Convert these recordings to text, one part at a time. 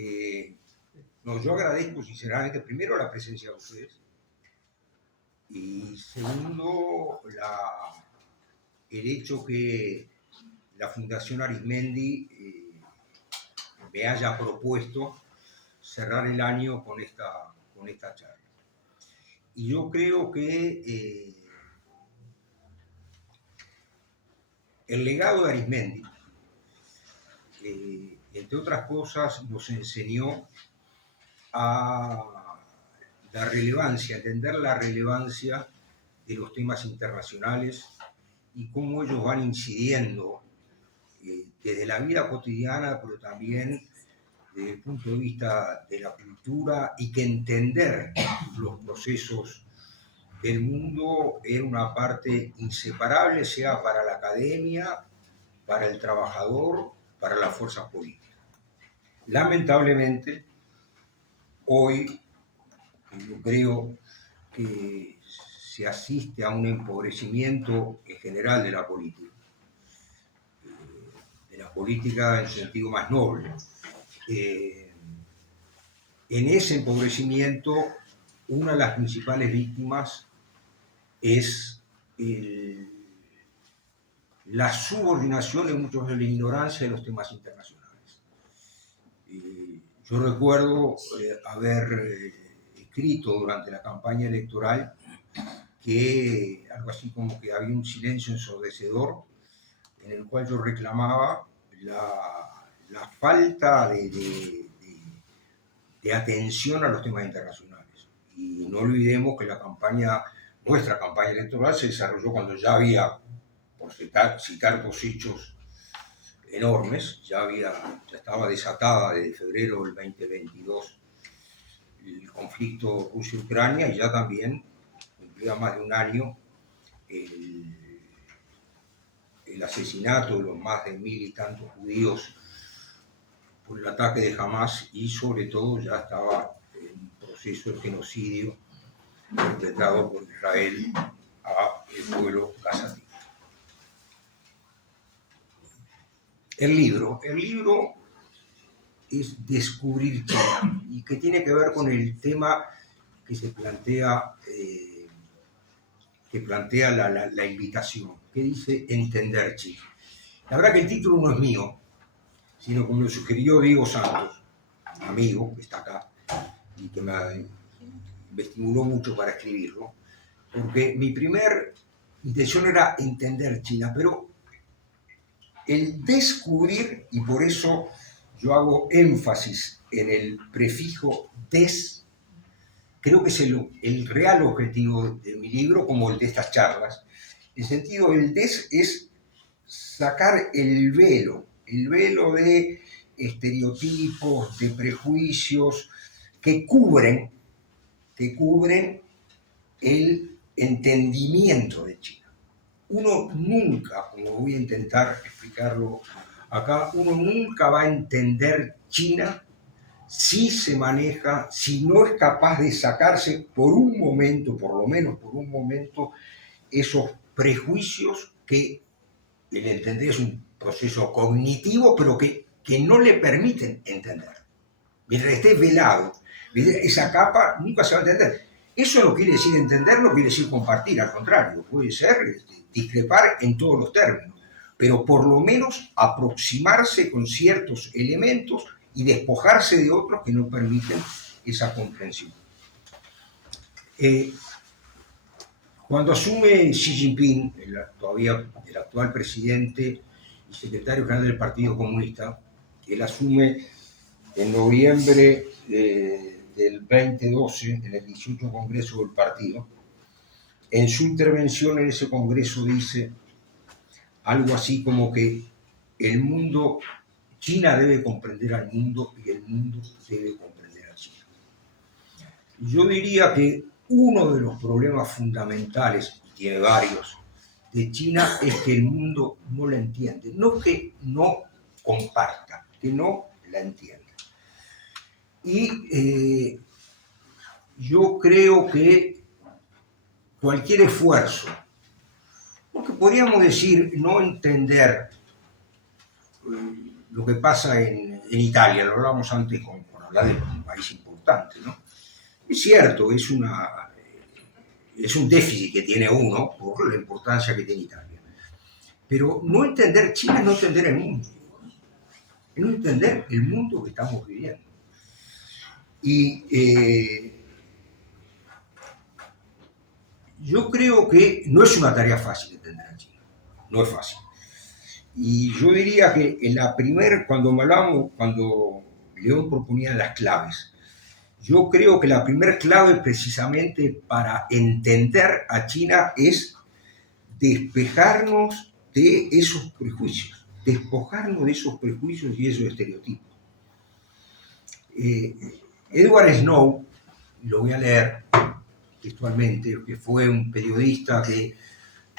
Eh, no, yo agradezco sinceramente, primero, la presencia de ustedes y segundo, el hecho que la Fundación Arizmendi me haya propuesto cerrar el año con esta charla. Y yo creo que el legado de Arizmendi, entre otras cosas, nos enseñó a la relevancia, entender la relevancia de los temas internacionales y cómo ellos van incidiendo desde la vida cotidiana, pero también desde el punto de vista de la cultura, y que entender los procesos del mundo era una parte inseparable, sea para la academia, para el trabajador, para las fuerzas políticas. Lamentablemente, hoy yo creo que se asiste a un empobrecimiento en general de la política en su sentido más noble. En ese empobrecimiento, una de las principales víctimas es la subordinación, en muchos de la ignorancia de los temas internacionales. Yo recuerdo haber escrito durante la campaña electoral que algo así como que había un silencio ensordecedor en el cual yo reclamaba la falta de atención a los temas internacionales. Y no olvidemos que nuestra campaña electoral se desarrolló cuando ya había, por citar dos hechos enormes, ya estaba desatada desde febrero del 2022 el conflicto Rusia-Ucrania, y ya también cumplía más de un año el asesinato de los más de 1000 y tantos judíos por el ataque de Hamas, y sobre todo ya estaba en proceso de genocidio perpetrado por Israel al pueblo gazatín. El libro es Descubrir China, y que tiene que ver con el tema que se plantea, la invitación, que dice Entender China. La verdad que el título no es mío, sino como lo sugirió Diego Santos, amigo que está acá y que me estimuló mucho para escribirlo, porque mi primer intención era entender China, pero el descubrir, y por eso yo hago énfasis en el prefijo des, creo que es el real objetivo de mi libro, como el de estas charlas. En sentido, el des es sacar el velo de estereotipos, de prejuicios que cubren el entendimiento de China. Uno nunca, como voy a intentar explicarlo acá, uno nunca va a entender China si no es capaz de sacarse por un momento, por lo menos por un momento, esos prejuicios que el entender es un proceso cognitivo, pero que no le permiten entender. Mientras esté velado, esa capa nunca se va a entender. Eso no quiere decir entender, no quiere decir compartir, al contrario, puede ser discrepar en todos los términos, pero por lo menos aproximarse con ciertos elementos y despojarse de otros que no permiten esa comprensión. Cuando asume Xi Jinping, el actual presidente y secretario general del Partido Comunista, él asume en noviembre del 2012, en el 18 Congreso del Partido. En su intervención en ese Congreso dice algo así como que China debe comprender al mundo y el mundo debe comprender a China. Yo diría que uno de los problemas fundamentales, y tiene varios, de China es que el mundo no la entiende. No que no comparta, que no la entiende. Y yo creo que cualquier esfuerzo, porque podríamos decir no entender lo que pasa en Italia, lo hablamos antes con hablar de un país importante, ¿no? Es cierto, es un déficit que tiene uno por la importancia que tiene Italia. Pero no entender China es no entender el mundo. Es no entender el mundo que estamos viviendo. Y yo creo que no es una tarea fácil entender a China. No es fácil. Y yo diría que en la primera, cuando León proponía las claves, yo creo que la primera clave precisamente para entender a China es despejarnos de esos prejuicios, despojarnos de esos prejuicios y esos estereotipos. Edward Snow, lo voy a leer textualmente, que fue un periodista que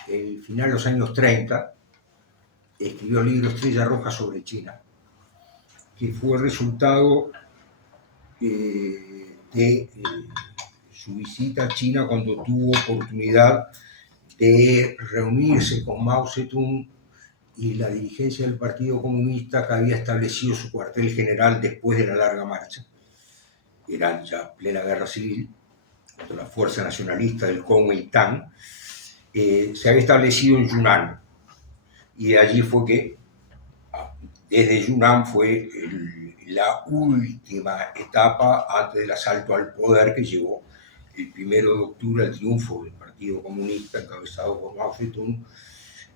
al final de los años 30 escribió el libro Estrella Roja sobre China, que fue el resultado de su visita a China cuando tuvo oportunidad de reunirse con Mao Zedong y la dirigencia del Partido Comunista, que había establecido su cuartel general después de la larga marcha. Era ya plena guerra civil contra la fuerza nacionalista del Kuomintang. Se había establecido en Yunnan, y de allí fue que desde Yunnan fue la última etapa antes del asalto al poder que llevó el 1 de octubre al triunfo del Partido Comunista encabezado por Mao Zedong,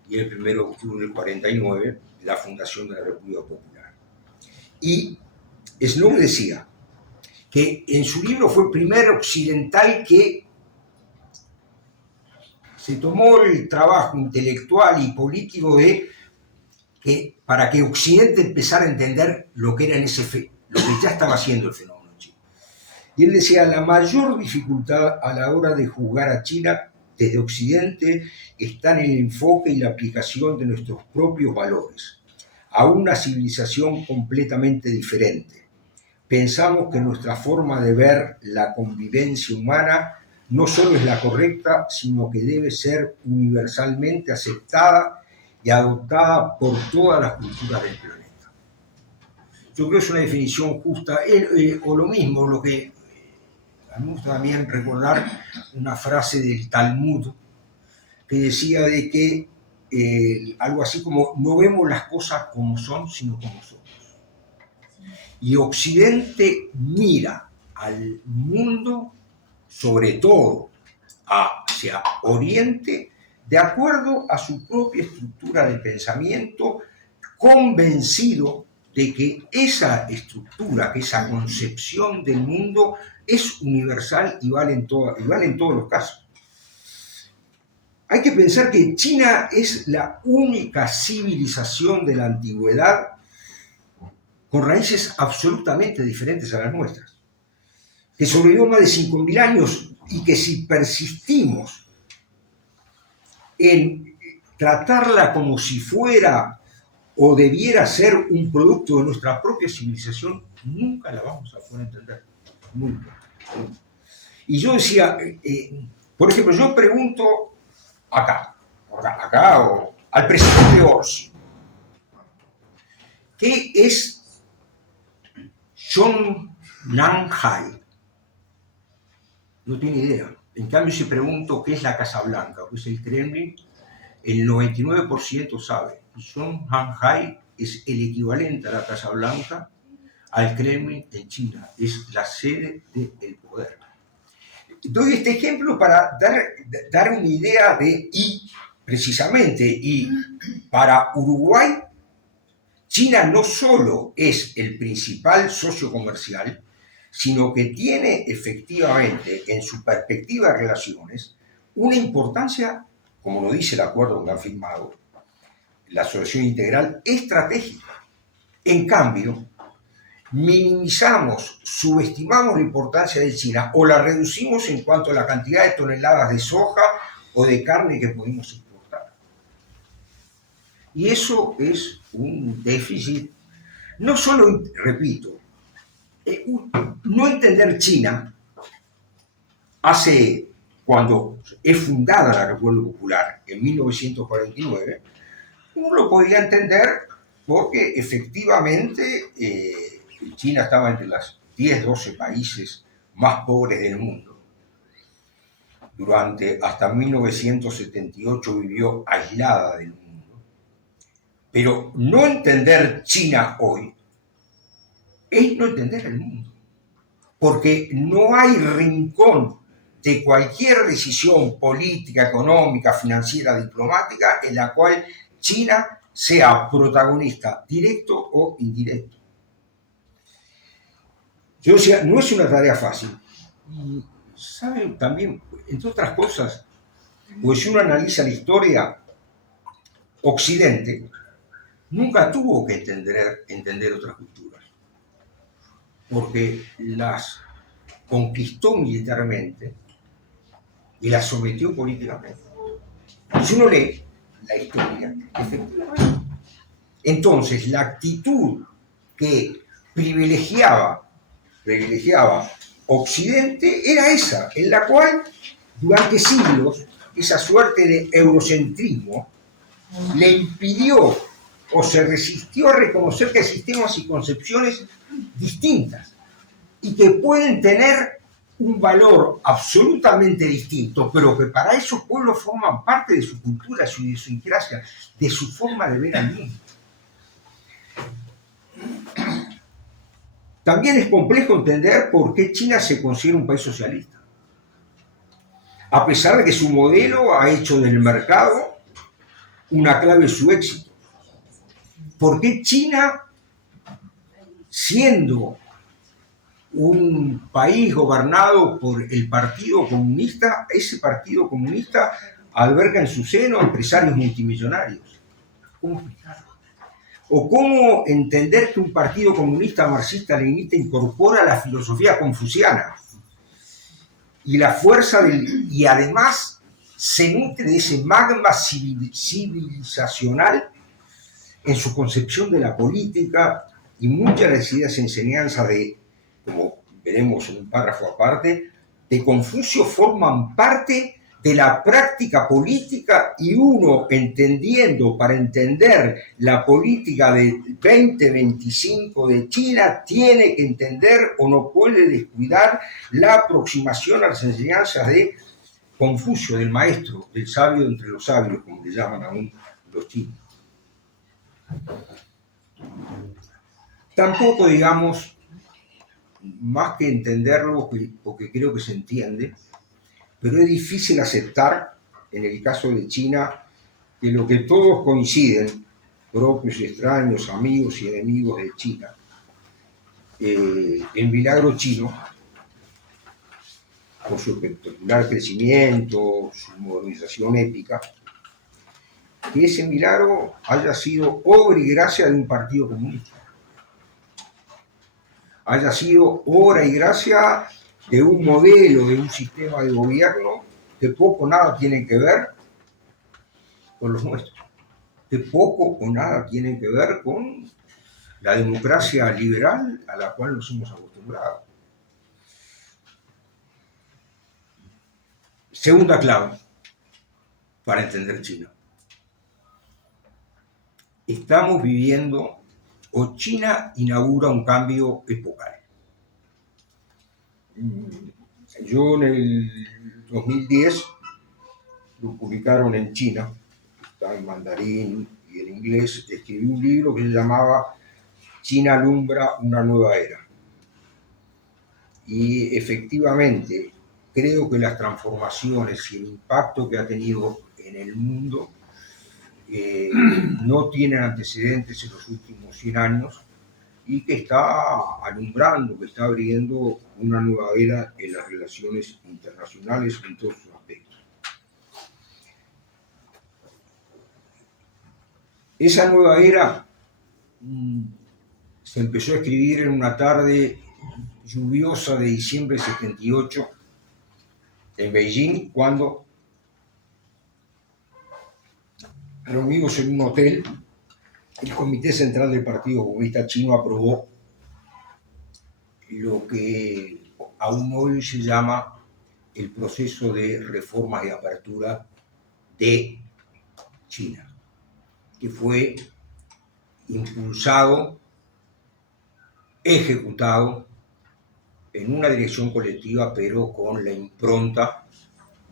y el 1 de octubre del 49 la fundación de la República Popular. Y Snow decía que en su libro fue el primer occidental que se tomó el trabajo intelectual y político para que Occidente empezara a entender lo que era lo que ya estaba haciendo el fenómeno chino. Y él decía, la mayor dificultad a la hora de juzgar a China desde Occidente está en el enfoque y la aplicación de nuestros propios valores a una civilización completamente diferente. Pensamos que nuestra forma de ver la convivencia humana no solo es la correcta, sino que debe ser universalmente aceptada y adoptada por todas las culturas del planeta. Yo creo que es una definición justa, o lo mismo, lo que a mí me gusta también recordar una frase del Talmud que decía de que algo así como no vemos las cosas como son, sino como somos. Y Occidente mira al mundo, sobre todo hacia Oriente, de acuerdo a su propia estructura de pensamiento, convencido de que esa estructura, que esa concepción del mundo es universal y vale en todos los casos. Hay que pensar que China es la única civilización de la antigüedad con raíces absolutamente diferentes a las nuestras, que sobrevivió más de 5.000 años y que si persistimos en tratarla como si fuera o debiera ser un producto de nuestra propia civilización, nunca la vamos a poder entender. Nunca. Y yo decía, por ejemplo, yo pregunto acá o al presidente Orsi, ¿qué es Zhongnanhai? No tiene idea. En cambio, si pregunto qué es la Casa Blanca o qué es el Kremlin, el 99% sabe. Y Zhongnanhai es el equivalente a la Casa Blanca, al Kremlin en China. Es la sede del poder. Doy este ejemplo para dar una idea precisamente, y para Uruguay, China no solo es el principal socio comercial, sino que tiene efectivamente en su perspectiva de relaciones una importancia, como lo dice el acuerdo que han firmado, la asociación integral estratégica. En cambio, minimizamos, subestimamos la importancia de China o la reducimos en cuanto a la cantidad de toneladas de soja o de carne que podemos exportar. Y eso es un déficit, no solo, repito, no entender China cuando es fundada la República Popular en 1949, uno lo podía entender porque efectivamente China estaba entre las 10, 12 países más pobres del mundo. Hasta 1978 vivió aislada del mundo. Pero no entender China hoy es no entender el mundo. Porque no hay rincón de cualquier decisión política, económica, financiera, diplomática en la cual China sea protagonista directo o indirecto. Yo decía, no es una tarea fácil. Y saben también, entre otras cosas, pues si uno analiza la historia, Occidente nunca tuvo que entender otras culturas, porque las conquistó militarmente y las sometió políticamente. Si uno lee la historia, efectivamente. Entonces, la actitud que privilegiaba Occidente era esa, en la cual durante siglos esa suerte de eurocentrismo le impidió o se resistió a reconocer que hay sistemas y concepciones distintas y que pueden tener un valor absolutamente distinto, pero que para esos pueblos forman parte de su cultura, de su idiosincrasia, de su forma de ver al mundo. También es complejo entender por qué China se considera un país socialista, a pesar de que su modelo ha hecho del mercado una clave de su éxito. ¿Por qué China, siendo un país gobernado por el Partido Comunista, ese Partido Comunista alberga en su seno empresarios multimillonarios? ¿Cómo explicarlo? ¿O cómo entender que un partido comunista marxista-leninista incorpora la filosofía confuciana y la fuerza y además se nutre de ese magma civilizacional en su concepción de la política y muchas de las ideas enseñanzas de, como veremos en un párrafo aparte, de Confucio forman parte de la práctica política y uno entendiendo, para entender la política de 2025 de China, tiene que entender o no puede descuidar la aproximación a las enseñanzas de Confucio, del maestro, del sabio entre los sabios, como le llaman aún los chinos. Tampoco, digamos, más que entenderlo, porque creo que se entiende, pero es difícil aceptar, en el caso de China, que lo que todos coinciden, propios y extraños, amigos y enemigos de China, el milagro chino, con su espectacular crecimiento, su modernización épica, que ese milagro haya sido obra y gracia de un partido comunista, haya sido obra y gracia de un modelo, de un sistema de gobierno que poco o nada tienen que ver con los nuestros, que poco o nada tienen que ver con la democracia liberal a la cual nos hemos acostumbrado. Segunda clave para entender China. Estamos viviendo, o China inaugura un cambio epocal. Yo en el 2010 lo publicaron en China, está en mandarín y en inglés, escribí un libro que se llamaba China alumbra una nueva era. Y efectivamente creo que las transformaciones y el impacto que ha tenido en el mundo no tienen antecedentes en los últimos 100 años y que está alumbrando, que está abriendo una nueva era en las relaciones internacionales en todos sus aspectos. Esa nueva era se empezó a escribir en una tarde lluviosa de diciembre de 78 en Beijing, cuando reunidos en un hotel, el Comité Central del Partido Comunista Chino aprobó lo que aún hoy se llama el proceso de reformas y apertura de China, que fue impulsado, ejecutado en una dirección colectiva, pero con la impronta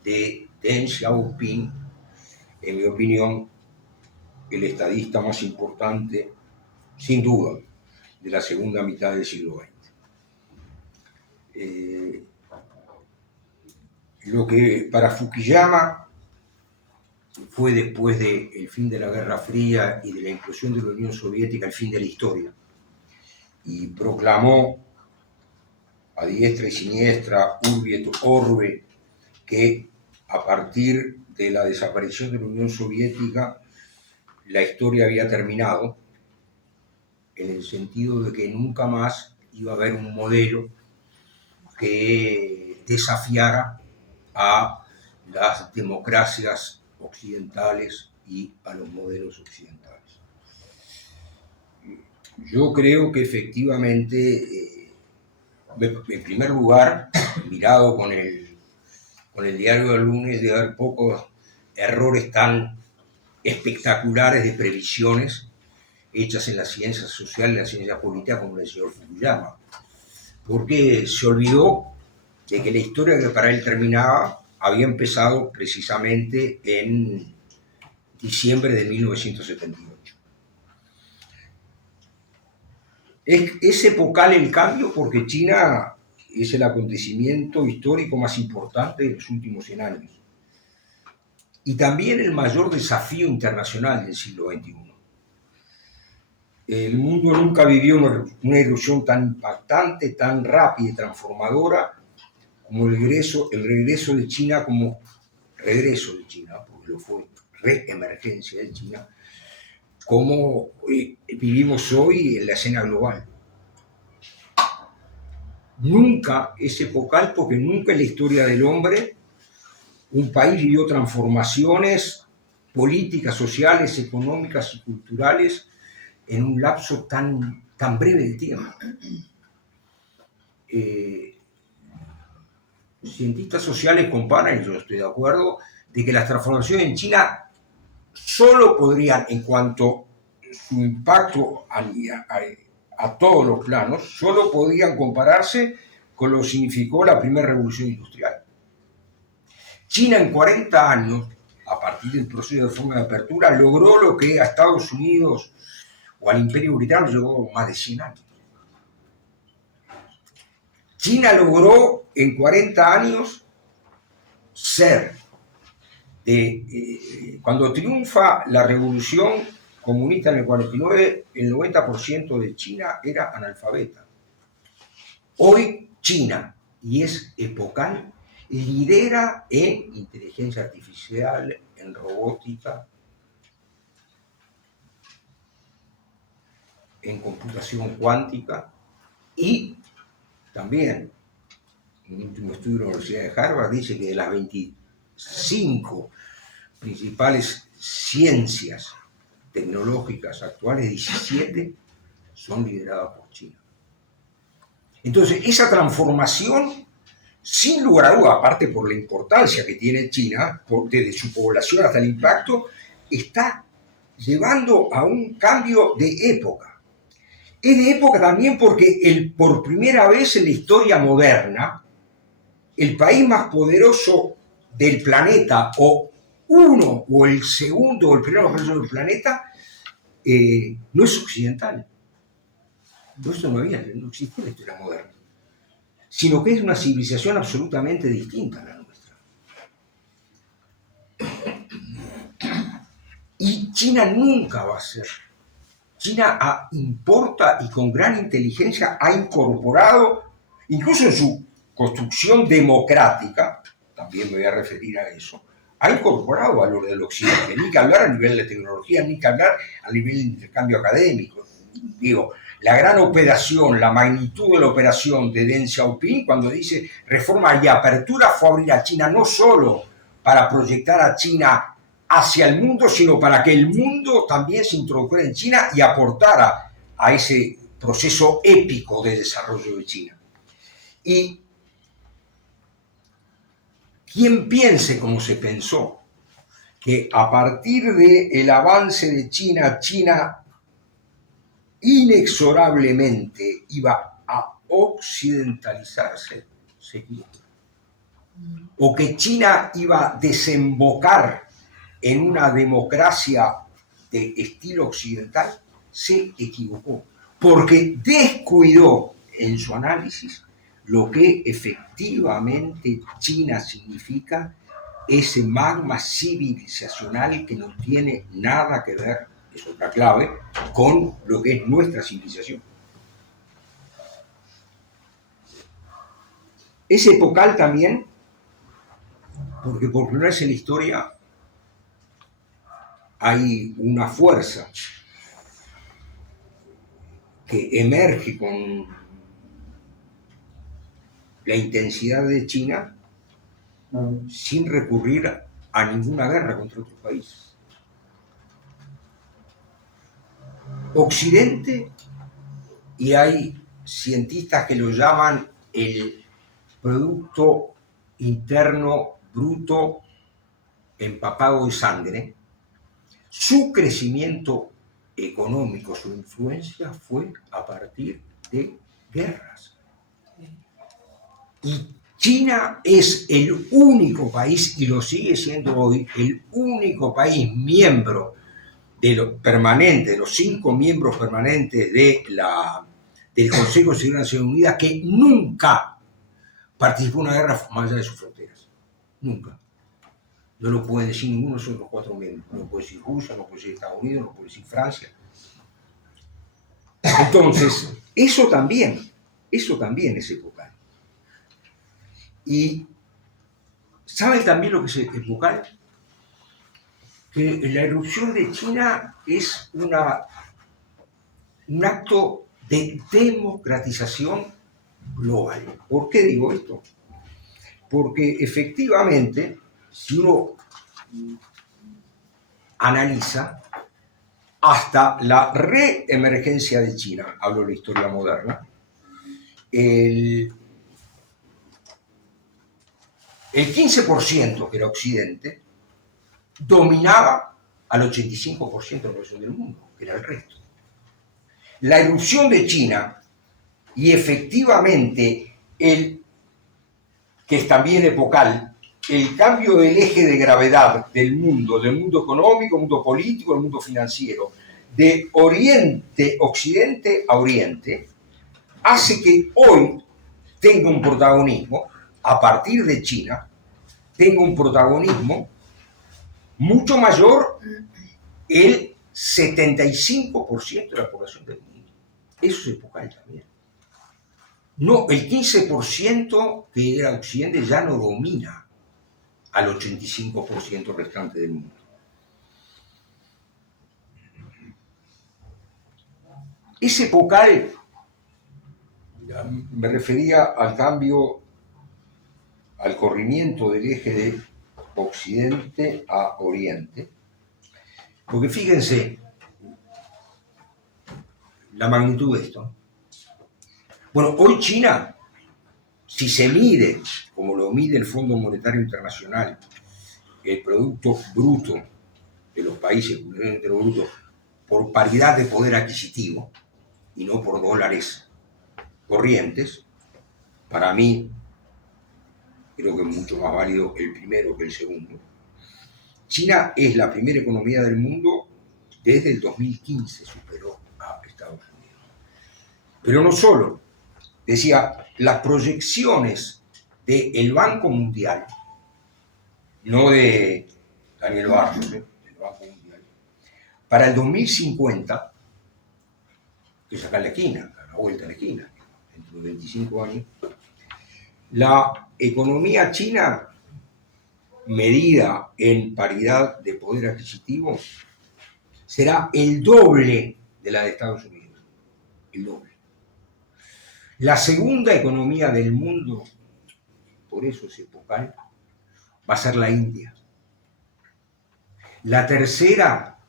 de Deng Xiaoping, en mi opinión, el estadista más importante, sin duda, de la segunda mitad del siglo XX. Lo que para Fukuyama fue, después del fin de la Guerra Fría y de la implosión de la Unión Soviética, el fin de la historia, y proclamó a diestra y siniestra, urbi et orbe, que a partir de la desaparición de la Unión Soviética la historia había terminado, en el sentido de que nunca más iba a haber un modelo que desafiara a las democracias occidentales y a los modelos occidentales. Yo creo que efectivamente, en primer lugar, mirado con el diario del lunes, debe haber pocos errores tan espectaculares de previsiones hechas en las ciencias sociales y la ciencia política como el señor Fukuyama, porque se olvidó de que la historia que para él terminaba había empezado precisamente en diciembre de 1978. Es epocal el cambio porque China es el acontecimiento histórico más importante de los últimos 100 años y también el mayor desafío internacional del siglo XXI. El mundo nunca vivió una irrupción tan impactante, tan rápida y transformadora como el regreso de China, porque lo fue, reemergencia de China, como vivimos hoy en la escena global. Nunca es epocal porque nunca en la historia del hombre un país vivió transformaciones políticas, sociales, económicas y culturales en un lapso tan breve de tiempo. Cientistas sociales comparan, y yo estoy de acuerdo, de que las transformaciones en China solo podrían, en cuanto a su impacto a todos los planos, solo podían compararse con lo que significó la primera revolución industrial. China en 40 años, a partir del proceso de forma de apertura, logró lo que a Estados Unidos o al Imperio Británico llegó más de 100 años. China logró en 40 años ser, cuando triunfa la revolución comunista en el 49, el 90% de China era analfabeta. Hoy China, y es epocal, lidera en inteligencia artificial, en robótica, en computación cuántica y también, un último estudio de la Universidad de Harvard dice que de las 25 principales ciencias tecnológicas actuales, 17 son lideradas por China. Entonces, esa transformación, sin lugar a duda, aparte por la importancia que tiene China, desde su población hasta el impacto, está llevando a un cambio de época. Es de época también porque por primera vez en la historia moderna, el país más poderoso del planeta, o el segundo o el primero más poderoso del planeta, no es occidental. Eso no existía en la historia moderna, sino que es una civilización absolutamente distinta a la nuestra. Y China nunca va a ser. China importa y con gran inteligencia ha incorporado, incluso en su construcción democrática, también me voy a referir a eso, ha incorporado valor del occidente, ni que hablar a nivel de tecnología, ni que hablar a nivel de intercambio académico. Digo, la gran operación, la magnitud de la operación de Deng Xiaoping, cuando dice reforma y apertura, fue abrir a China no solo para proyectar a China hacia el mundo, sino para que el mundo también se introdujera en China y aportara a ese proceso épico de desarrollo de China. Y quien piense como se pensó, que a partir del avance de China, China inexorablemente iba a occidentalizarse, se equivocó. O que China iba a desembocar en una democracia de estilo occidental, se equivocó. Porque descuidó en su análisis lo que efectivamente China significa, ese magma civilizacional que no tiene nada que ver, es otra clave, con lo que es nuestra civilización. Es epocal también, porque por primera vez en la historia hay una fuerza que emerge con la intensidad de China sin recurrir a ninguna guerra contra otro país. Occidente, y hay cientistas que lo llaman el Producto Interno Bruto empapado de sangre, su crecimiento económico, su influencia fue a partir de guerras. Y China es el único país, y lo sigue siendo hoy, el único país miembro de los 5 miembros permanentes del Consejo de Seguridad de Naciones Unidas, que nunca participó en una guerra más allá de sus fronteras. Nunca. No lo pueden decir ninguno de los otros 4 miembros. No lo puede decir Rusia, no lo puede decir Estados Unidos, no lo puede decir Francia. Entonces, eso también es epocal. Y ¿saben también lo que es epocal? Que la erupción de China es un acto de democratización global. ¿Por qué digo esto? Porque efectivamente, si uno analiza, hasta la reemergencia de China, hablo de la historia moderna, el 15%, que era Occidente, dominaba al 85% de la población del mundo, que era el resto. La erupción de China, y efectivamente que es también epocal, el cambio del eje de gravedad del mundo económico, mundo político, del mundo financiero, de Occidente a Oriente, hace que hoy tenga un protagonismo, a partir de China, tenga un protagonismo mucho mayor el 75% de la población del mundo. Eso es epocal también. No, el 15% que era Occidente ya no domina al 85% restante del mundo. Es epocal, me refería al cambio, al corrimiento del eje de Occidente a Oriente, porque fíjense la magnitud de esto. Bueno, hoy China, si se mide, como lo mide el Fondo Monetario Internacional, el Producto Bruto de los países, por paridad de poder adquisitivo y no por dólares corrientes, para mí creo que es mucho más válido el primero que el segundo. China es la primera economía del mundo desde el 2015, superó a Estados Unidos. Pero no solo, decía, las proyecciones del Banco Mundial, no de Daniel Barros, del Banco Mundial, para el 2050, que es acá en la esquina, a la vuelta de la esquina, dentro de 25 años, la economía china, medida en paridad de poder adquisitivo, será el doble de la de Estados Unidos. El doble. La segunda economía del mundo, por eso es epocal, va a ser la India. La tercera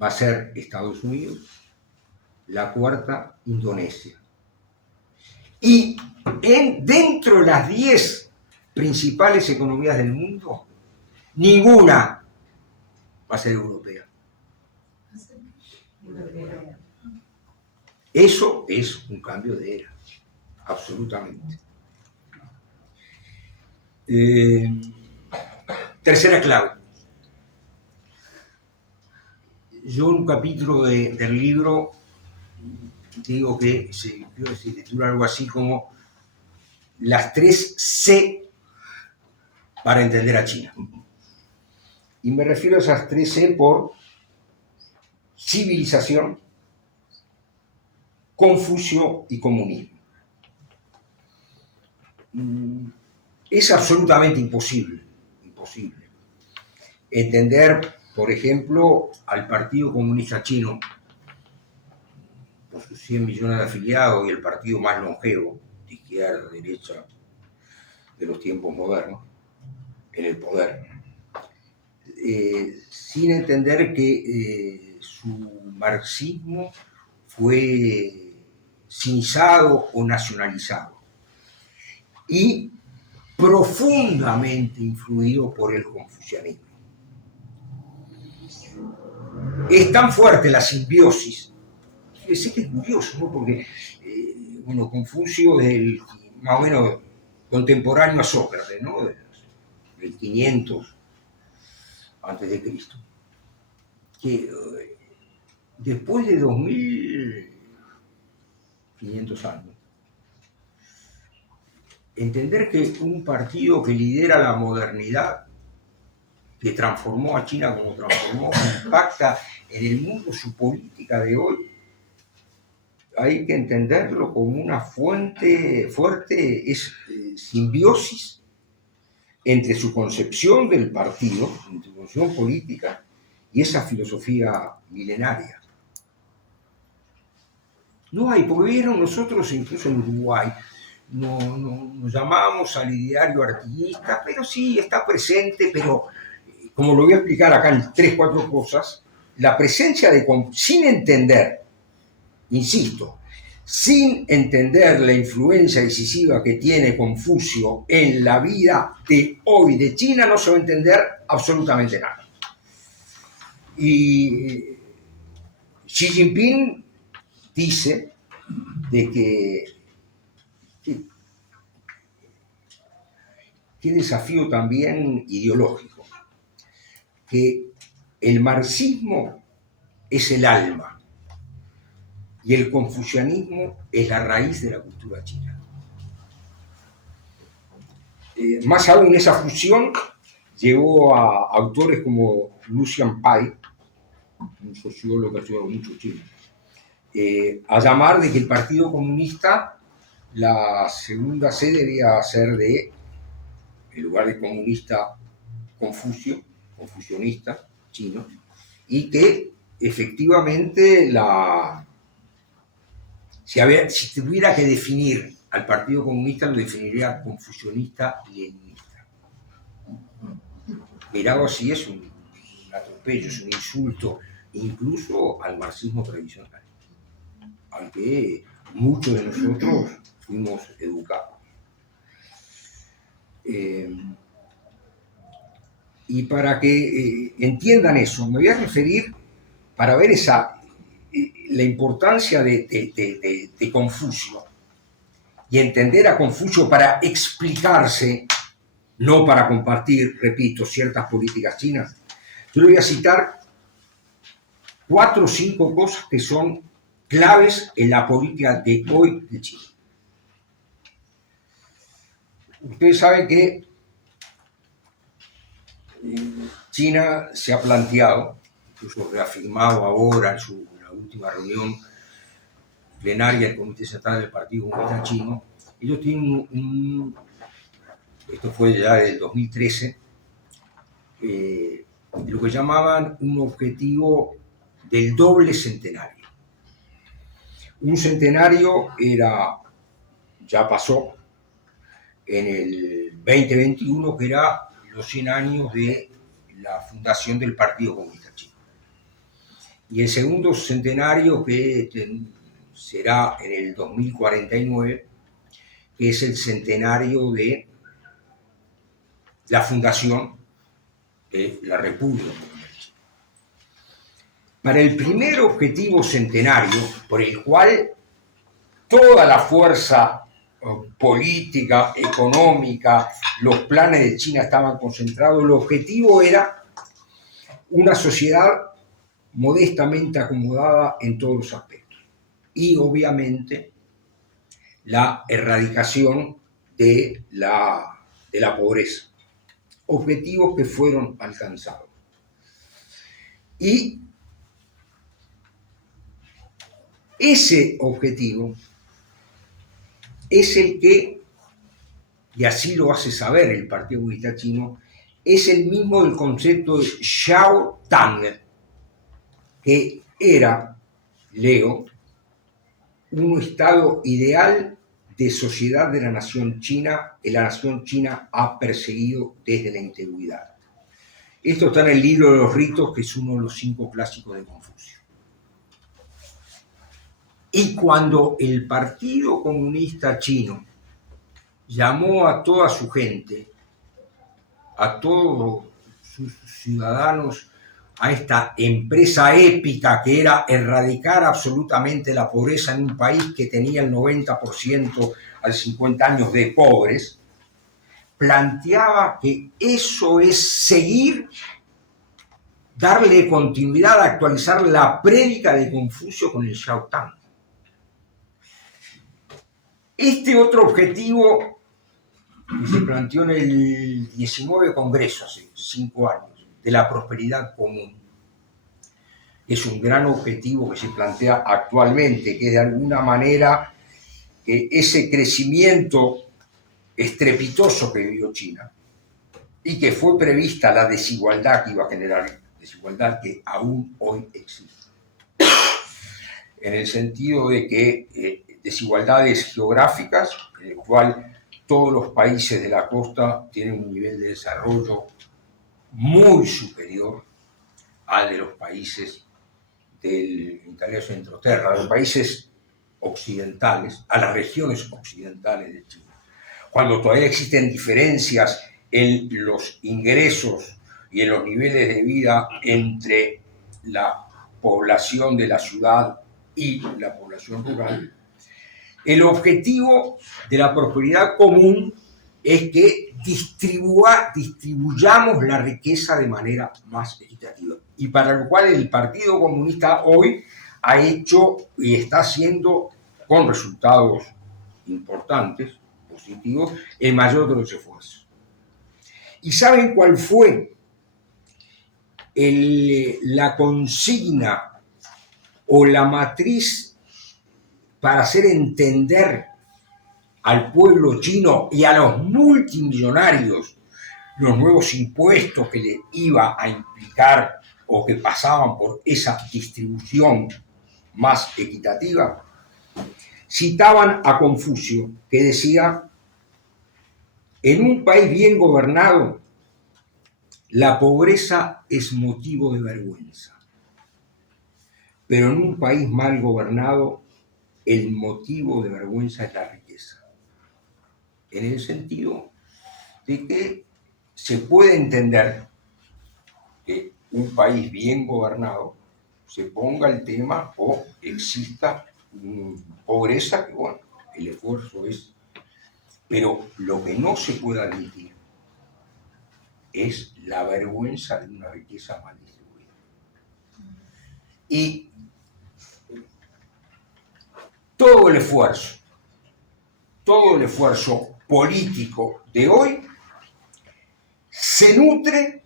va a ser Estados Unidos. La cuarta, Indonesia. Y dentro de las 10 principales economías del mundo, ninguna va a ser europea. Eso es un cambio de era, absolutamente. Tercera clave. Yo en un capítulo del libro digo que se titula algo así como las 3 C para entender a China. Y me refiero a esas 3 C por civilización, Confucio y comunismo. Es absolutamente imposible entender, por ejemplo, al Partido Comunista Chino, con sus 100 millones de afiliados y el partido más longevo, de izquierda, derecha, de los tiempos modernos, en el poder, sin entender que su marxismo fue civilizado o nacionalizado y profundamente influido por el confucianismo. Es tan fuerte la simbiosis, que sé que es curioso, ¿no? Porque bueno, Confucio es el más o menos contemporáneo a Sócrates, ¿no? Del 500 antes de Cristo, que después de 2500 años, entender que un partido que lidera la modernidad, que transformó a China como transformó, impacta en el mundo su política de hoy, hay que entenderlo como una fuente fuerte, simbiosis entre su concepción del partido, su concepción política, y esa filosofía milenaria. No hay, porque vieron nosotros, incluso en Uruguay, nos llamábamos al ideario artiguista, pero sí está presente, pero como lo voy a explicar acá en 3, 4 cosas, la presencia de, sin entender, insisto, sin entender la influencia decisiva que tiene Confucio en la vida de hoy de China, no se va a entender absolutamente nada. Y Xi Jinping dice de que qué desafío también ideológico, que el marxismo es el alma y el confucianismo es la raíz de la cultura china. Más aún, esa fusión llevó a autores como Lucian Pai, un sociólogo que ha estudiado mucho China, a llamar de que el Partido Comunista, la segunda C debía ser de, en lugar de comunista, Confucio, confucionista chino, y que efectivamente si tuviera que definir al Partido Comunista, lo definiría confucionista y leninista. Mirado así es un atropello, es un insulto, incluso al marxismo tradicional, aunque muchos de nosotros fuimos educados. Y para que entiendan eso, me voy a referir, para ver la importancia de Confucio y entender a Confucio para explicarse, no para compartir, repito, ciertas políticas chinas. Yo le voy a citar 4 o 5 cosas que son claves en la política de hoy de China. Ustedes saben que China se ha planteado, incluso reafirmado ahora en la última reunión plenaria del Comité Central del Partido Comunista Chino, ellos tienen esto fue ya del 2013, lo que llamaban un objetivo del doble centenario. Un centenario ya pasó en el 2021, que era los 100 años de la fundación del Partido Comunista Chino. Y el segundo centenario, que será en el 2049, que es el centenario de la fundación de la República Popular China. Para el primer objetivo centenario, por el cual toda la fuerza política, económica, los planes de China estaban concentrados. El objetivo era una sociedad modestamente acomodada en todos los aspectos. Y obviamente la erradicación de la pobreza. Objetivos que fueron alcanzados. Y ese objetivo es el que, y así lo hace saber el Partido Comunista Chino, es el mismo del concepto de Xiao Tang, que era, leo, un estado ideal de sociedad de la nación china que la nación china ha perseguido desde la antigüedad. Esto está en el libro de los ritos, que es uno de los 5 clásicos de Confucio. Y cuando el Partido Comunista Chino llamó a toda su gente, a todos sus ciudadanos, a esta empresa épica que era erradicar absolutamente la pobreza en un país que tenía el 90% a 50 años de pobres, planteaba que eso es seguir, darle continuidad, actualizar la prédica de Confucio con el Xiao Tang. Este otro objetivo que se planteó en el 19 Congreso, hace 5 años, de la prosperidad común, es un gran objetivo que se plantea actualmente, que de alguna manera que ese crecimiento estrepitoso que vivió China y que fue prevista la desigualdad que iba a generar, desigualdad que aún hoy existe, en el sentido de que desigualdades geográficas, en el cual todos los países de la costa tienen un nivel de desarrollo muy superior al de los países del intermedio centro-terra, de los países occidentales, a las regiones occidentales de China. Cuando todavía existen diferencias en los ingresos y en los niveles de vida entre la población de la ciudad y la población rural, el objetivo de la prosperidad común es que distribuyamos la riqueza de manera más equitativa. Y para lo cual el Partido Comunista hoy ha hecho y está haciendo, con resultados importantes, positivos, el mayor de los esfuerzos. ¿Y saben cuál fue la consigna o la matriz para hacer entender al pueblo chino y a los multimillonarios los nuevos impuestos que le iba a implicar o que pasaban por esa distribución más equitativa? Citaban a Confucio, que decía: en un país bien gobernado, la pobreza es motivo de vergüenza, pero en un país mal gobernado, el motivo de vergüenza es la riqueza. En el sentido de que se puede entender que un país bien gobernado se ponga el tema o exista pobreza, que bueno, el esfuerzo es... Pero lo que no se puede admitir es la vergüenza de una riqueza mal distribuida. Y todo el esfuerzo político de hoy se nutre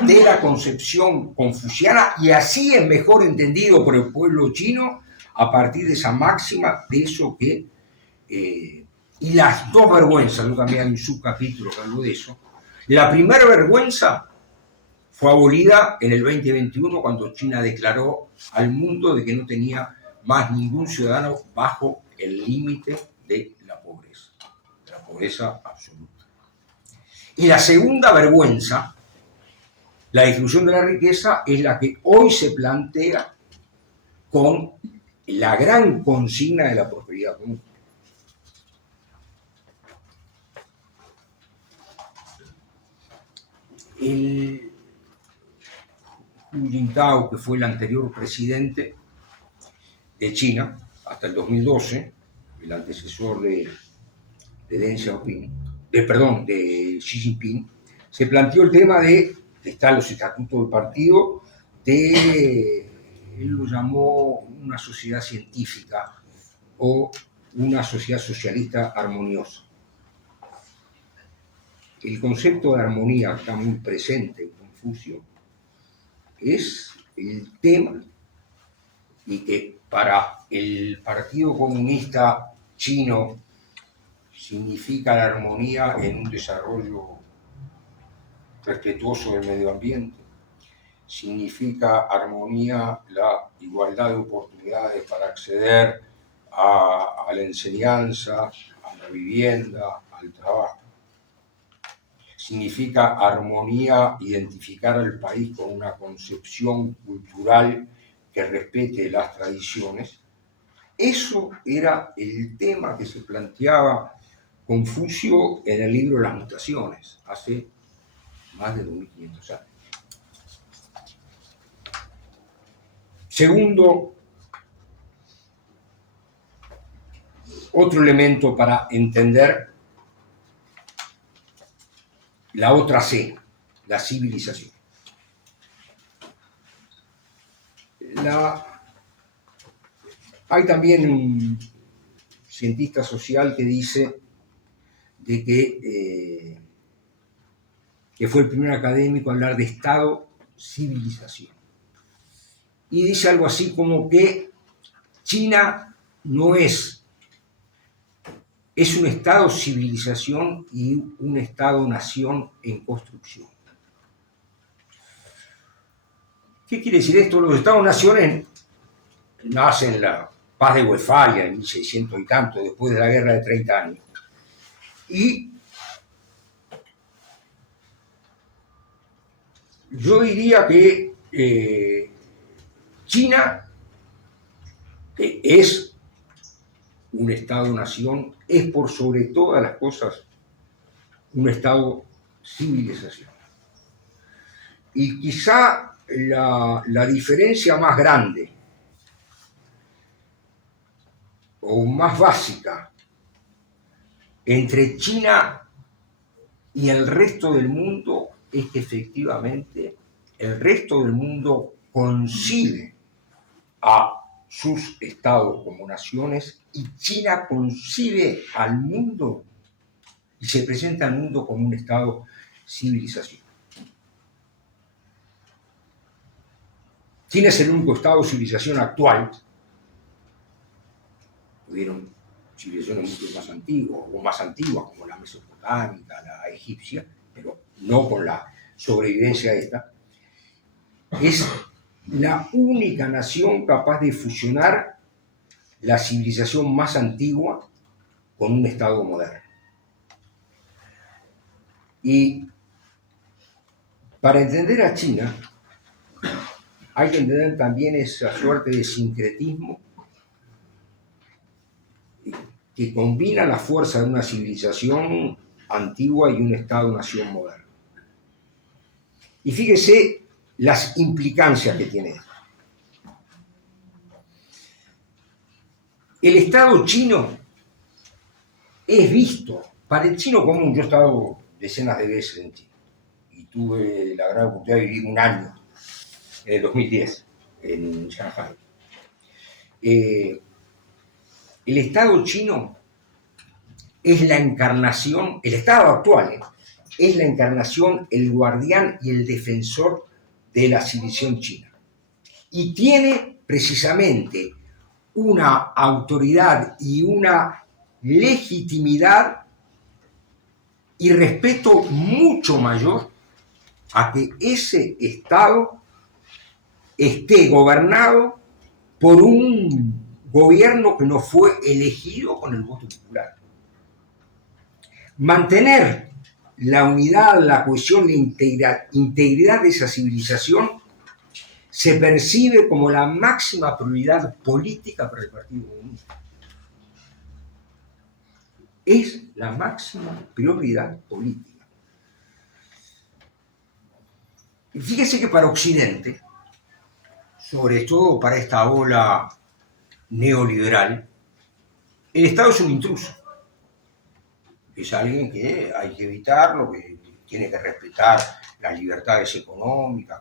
de la concepción confuciana, y así es mejor entendido por el pueblo chino a partir de esa máxima, de eso que... y las dos vergüenzas, yo también hay un subcapítulo que hablo de eso. La primera vergüenza fue abolida en el 2021 cuando China declaró al mundo de que no tenía más ningún ciudadano bajo el límite de la pobreza absoluta. Y la segunda vergüenza, la distribución de la riqueza, es la que hoy se plantea con la gran consigna de la prosperidad común. El Hu Jintao, que fue el anterior presidente de China hasta el 2012, el antecesor de Deng Xiaoping, de Xi Jinping, se planteó el tema de, que está en los estatutos del partido, de, él lo llamó una sociedad científica o una sociedad socialista armoniosa. El concepto de armonía que está muy presente en Confucio es el tema, y que para el Partido Comunista Chino significa la armonía en un desarrollo respetuoso del medio ambiente, significa armonía la igualdad de oportunidades para acceder a la enseñanza, a la vivienda, al trabajo. Significa armonía identificar al país con una concepción cultural que respete las tradiciones. Eso era el tema que se planteaba Confucio en el libro Las Mutaciones, hace más de 2500 años. Segundo, otro elemento para entender la otra C, la civilización. Hay también un cientista social que dice de que fue el primer académico a hablar de Estado-civilización. Y dice algo así como que China no es un Estado-civilización y un Estado-nación en construcción. ¿Qué quiere decir esto? Los Estados-naciones nacen en la Paz de Westfalia en 1600 y tanto, después de la Guerra de 30 años. Y yo diría que China, que es un Estado-nación, es por sobre todas las cosas un Estado-civilización. Y quizá la diferencia más grande o más básica entre China y el resto del mundo es que efectivamente el resto del mundo concibe a sus estados como naciones y China concibe al mundo y se presenta al mundo como un estado civilización. China es el único estado civilización actual. Hubieron civilizaciones mucho más antiguas, como la mesopotámica, la egipcia, pero no con la sobrevivencia esta. Es la única nación capaz de fusionar la civilización más antigua con un estado moderno. Y para entender a China hay que entender también esa suerte de sincretismo que combina la fuerza de una civilización antigua y un Estado-nación moderno. Y fíjese las implicancias que tiene esto. El Estado chino es visto, para el chino común, yo he estado decenas de veces en China y tuve la gran oportunidad de vivir un año, en el 2010, en Shanghai. El Estado chino es la encarnación, el Estado actual, es la encarnación, el guardián y el defensor de la civilización china. Y tiene precisamente una autoridad y una legitimidad y respeto mucho mayor a que ese Estado esté gobernado por un gobierno que no fue elegido con el voto popular. Mantener la unidad, la cohesión, la integridad de esa civilización se percibe como la máxima prioridad política para el Partido Comunista. Es la máxima prioridad política. Y fíjese que para Occidente, sobre todo para esta ola neoliberal, El Estado es un intruso, es alguien que hay que evitarlo, que tiene que respetar las libertades económicas,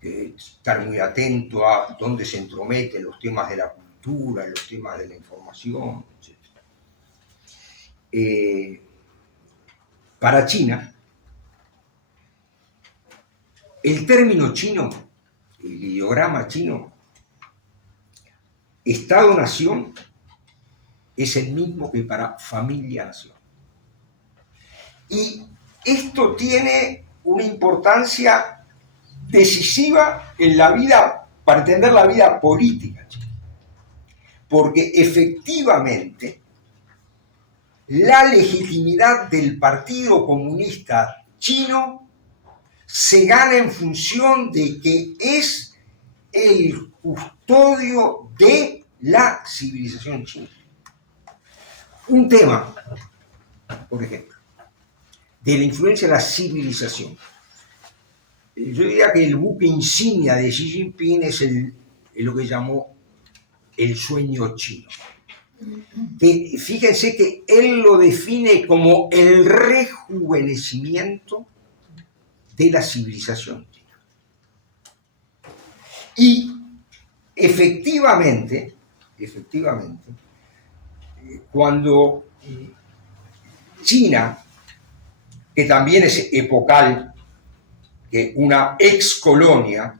que estar muy atento a dónde se entromete en los temas de la cultura, en los temas de la información, etc. Para China, el término chino, el ideograma chino, Estado-nación, es el mismo que para familia-nación. Y esto tiene una importancia decisiva en la vida, para entender la vida política china. Porque efectivamente la legitimidad del Partido Comunista Chino se gana en función de que es el custodio de la civilización china. Un tema, por ejemplo, de la influencia de la civilización. Yo diría que el buque insignia de Xi Jinping es lo que llamó el sueño chino. Que fíjense que él lo define como el rejuvenecimiento de la civilización china. Y efectivamente, cuando China, que también es epocal, que una ex colonia,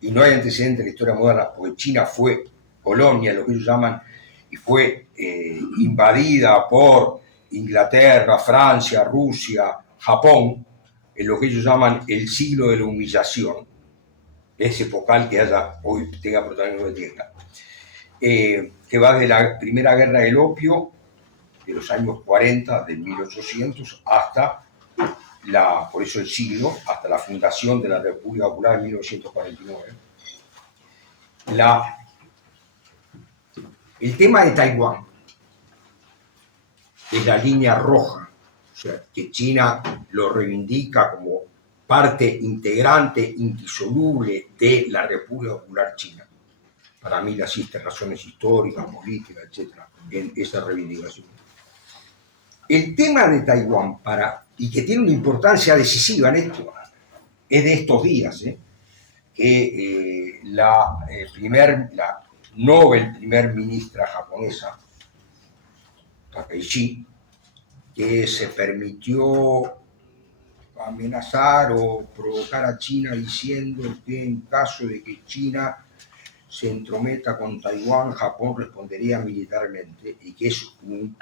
y no hay antecedente en la historia moderna, porque China fue colonia, lo que ellos llaman, y fue invadida por Inglaterra, Francia, Rusia, Japón, en lo que ellos llaman el siglo de la humillación. Es epocal que hoy tenga protagonismo de tierra, que va de la primera guerra del opio, de los años 40, del 1800, hasta por eso el siglo, hasta la fundación de la República Popular en 1949. El tema de Taiwán es la línea roja, o sea, que China lo reivindica como parte integrante, indisoluble de la República Popular China. Para mí existen razones históricas, políticas, etcétera, en esa reivindicación. El tema de Taiwán, y que tiene una importancia decisiva en esto, es de estos días, que la Nobel primer ministra japonesa, Takeishi, que se permitió amenazar o provocar a China diciendo que en caso de que China se entrometa con Taiwán, Japón respondería militarmente, y que es un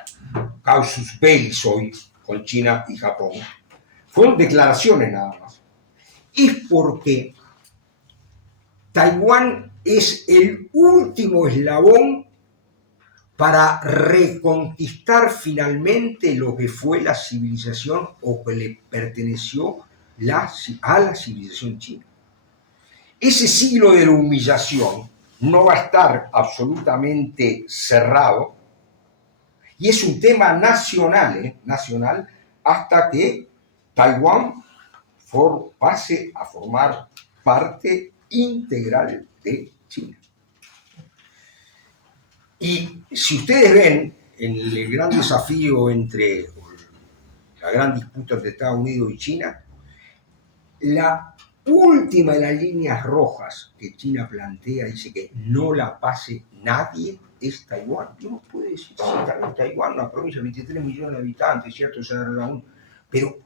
casus belli hoy con China y Japón. Fueron declaraciones nada más. Es porque Taiwán es el último eslabón para reconquistar finalmente lo que fue la civilización o que le perteneció a la civilización china. Ese siglo de la humillación no va a estar absolutamente cerrado, y es un tema nacional, hasta que Taiwán pase a formar parte integral de China. Y si ustedes ven en el gran desafío la gran disputa entre Estados Unidos y China, la última de las líneas rojas que China plantea, dice que no la pase nadie, es Taiwán. Uno puede decir, sí, también Taiwán, una provincia de 23 millones de habitantes, ¿cierto? Pero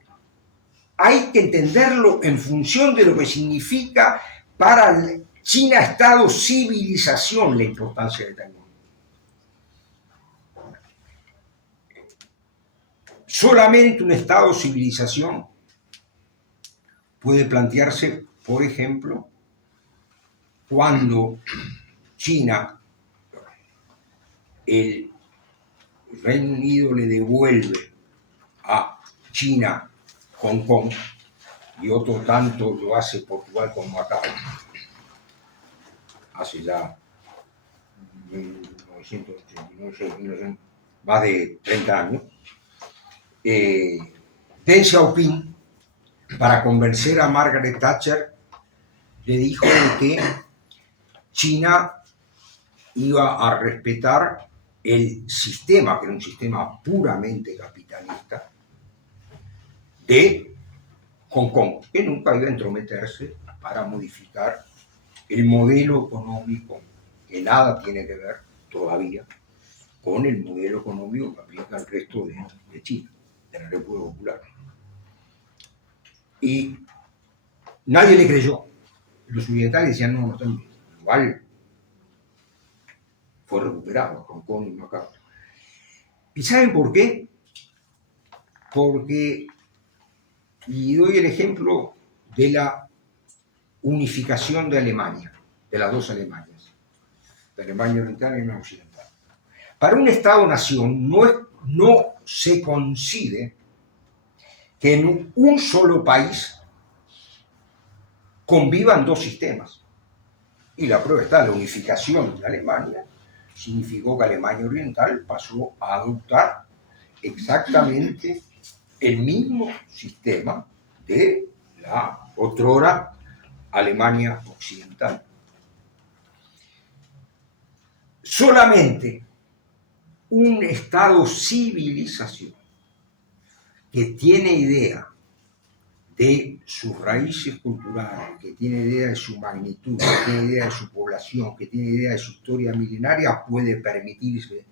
hay que entenderlo en función de lo que significa para China, Estado, civilización, la importancia de Taiwán. Solamente un Estado, civilización, puede plantearse, por ejemplo, cuando China, el Reino Unido le devuelve a China Hong Kong, y otro tanto lo hace Portugal con Macao, hace ya 1989, más de 30 años. Deng Xiaoping, para convencer a Margaret Thatcher, le dijo que China iba a respetar el sistema, que era un sistema puramente capitalista, de Hong Kong, que nunca iba a entrometerse para modificar el modelo económico, que nada tiene que ver todavía con el modelo económico que aplica el resto de China, de la República Popular. Y nadie le creyó. Los occidentales decían, no, no, igual fue recuperado Hong Kong y Macao. ¿Y saben por qué? Porque, y doy el ejemplo de la unificación de Alemania, de las dos Alemanias, de Alemania Oriental y la Occidental. Para un Estado-nación no se concibe que en un solo país convivan dos sistemas. Y la prueba está, la unificación de Alemania significó que Alemania Oriental pasó a adoptar exactamente el mismo sistema de la otrora Alemania Occidental. Solamente un Estado civilización que tiene idea de sus raíces culturales, que tiene idea de su magnitud, que tiene idea de su población, que tiene idea de su historia milenaria, puede permitirse,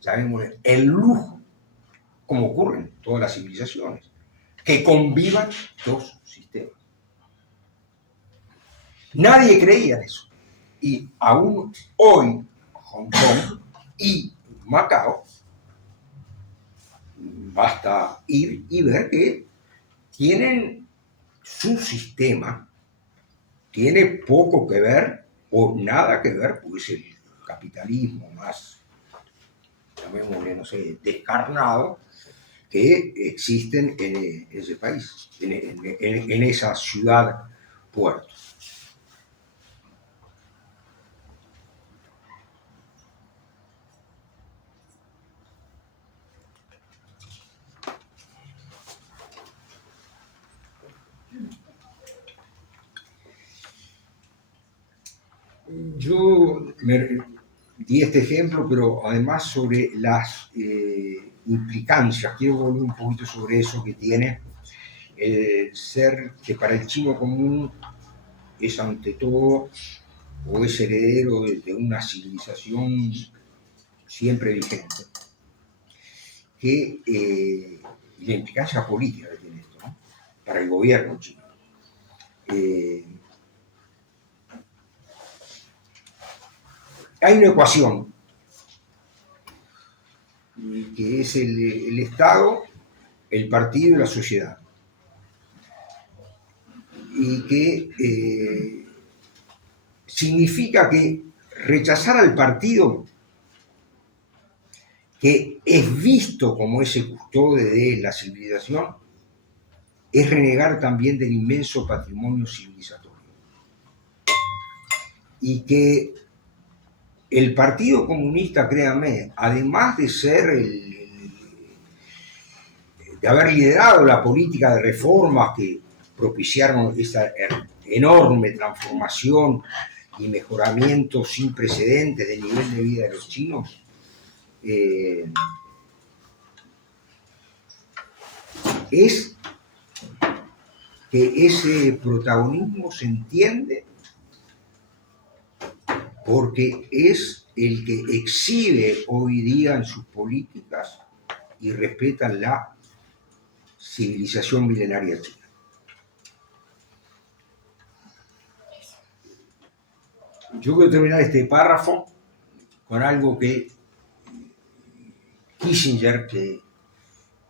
sabemos, el lujo, como ocurre en todas las civilizaciones, que convivan dos sistemas. Nadie creía en eso. Y aún hoy, Hong Kong y Macao, basta ir y ver que tienen su sistema, tiene poco que ver o nada que ver, pues el capitalismo más, llamémosle, no sé, descarnado, que existen en ese país, en esa ciudad puerto. Yo di este ejemplo, pero además sobre las implicancias, quiero volver un poquito sobre eso que tiene ser que para el chino común es ante todo o es heredero de una civilización siempre vigente, que la implicancia política que tiene esto, ¿no? Para el gobierno chino. Hay una ecuación que es el Estado, el partido y la sociedad, y que significa que rechazar al partido, que es visto como ese custodio de la civilización, es renegar también del inmenso patrimonio civilizatorio. Y que el Partido Comunista, créanme, además de ser de haber liderado la política de reformas que propiciaron esa enorme transformación y mejoramiento sin precedentes del nivel de vida de los chinos, es que ese protagonismo se entiende porque es el que exhibe hoy día en sus políticas y respeta la civilización milenaria china. Yo quiero terminar este párrafo con algo que Kissinger, que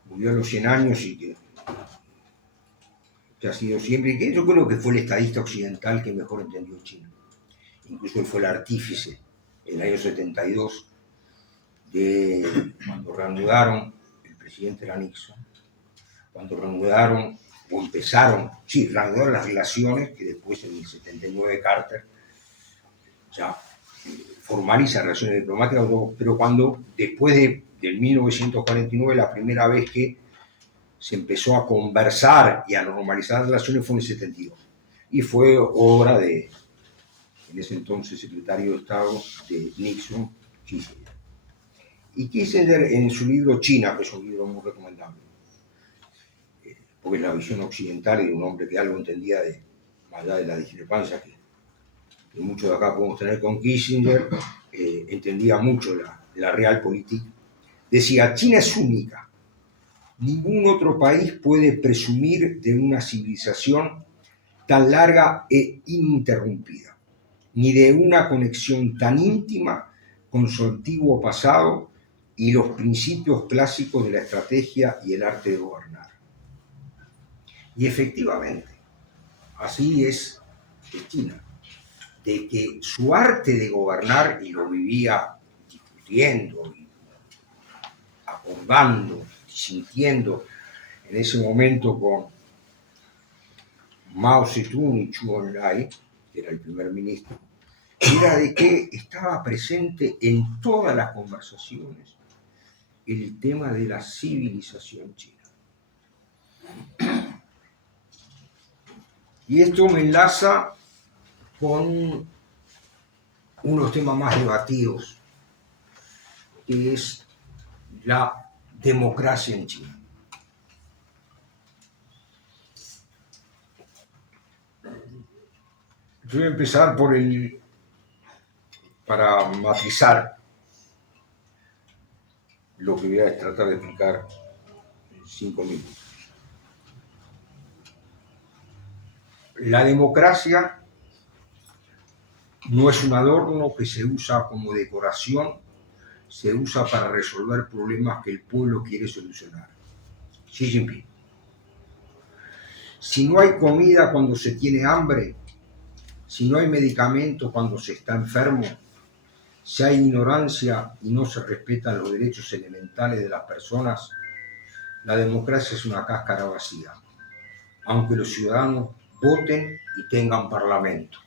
murió a los 100 años y que ha sido siempre, y que yo creo que fue el estadista occidental que mejor entendió China. Incluso él fue el artífice en el año 72 de cuando reanudaron, el presidente era Nixon, cuando reanudaron o empezaron, sí, reanudaron las relaciones que después en el 79 Carter ya formaliza relaciones diplomáticas, pero cuando después del 1949 la primera vez que se empezó a conversar y a normalizar las relaciones fue en el 72 y fue obra de en ese entonces secretario de Estado de Nixon, Kissinger. Y Kissinger, en su libro China, que es un libro muy recomendable, porque es la visión occidental y de un hombre que algo entendía de, más allá de la discrepancia que muchos de acá podemos tener con Kissinger, entendía mucho la realpolitik, decía: China es única. Ningún otro país puede presumir de una civilización tan larga e ininterrumpida, ni de una conexión tan íntima con su antiguo pasado y los principios clásicos de la estrategia y el arte de gobernar. Y efectivamente, así es China, de que su arte de gobernar, y lo vivía discutiendo, y acordando, sintiendo en ese momento con Mao Zedong y Zhou Enlai, que era el primer ministro, era de que estaba presente en todas las conversaciones el tema de la civilización china. Y esto me enlaza con uno de los temas más debatidos, que es la democracia en China. Yo voy a empezar para matizar lo que voy a tratar de explicar en 5 minutos. La democracia no es un adorno que se usa como decoración, se usa para resolver problemas que el pueblo quiere solucionar. Xi Jinping. Si no hay comida cuando se tiene hambre, si no hay medicamento cuando se está enfermo, si hay ignorancia y no se respetan los derechos elementales de las personas, la democracia es una cáscara vacía, aunque los ciudadanos voten y tengan parlamento.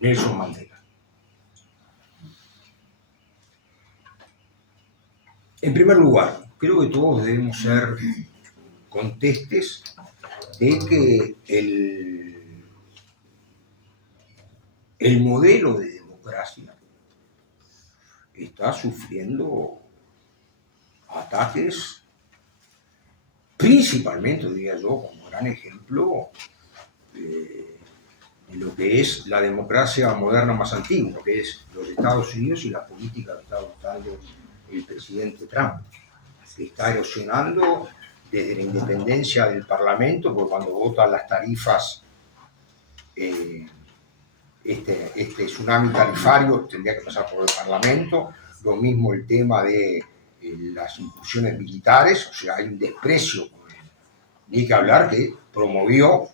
Nelson Mandela. En primer lugar, creo que todos debemos ser contestes de que el modelo de democracia está sufriendo ataques, principalmente, diría yo, como gran ejemplo de lo que es la democracia moderna más antigua, que es los Estados Unidos y la política que está adoptando el presidente Trump, que está erosionando desde la independencia del Parlamento, porque cuando votan las tarifas, este tsunami tarifario tendría que pasar por el Parlamento. Lo mismo el tema de las incursiones militares, o sea, hay un desprecio, ni que hablar, que promovió.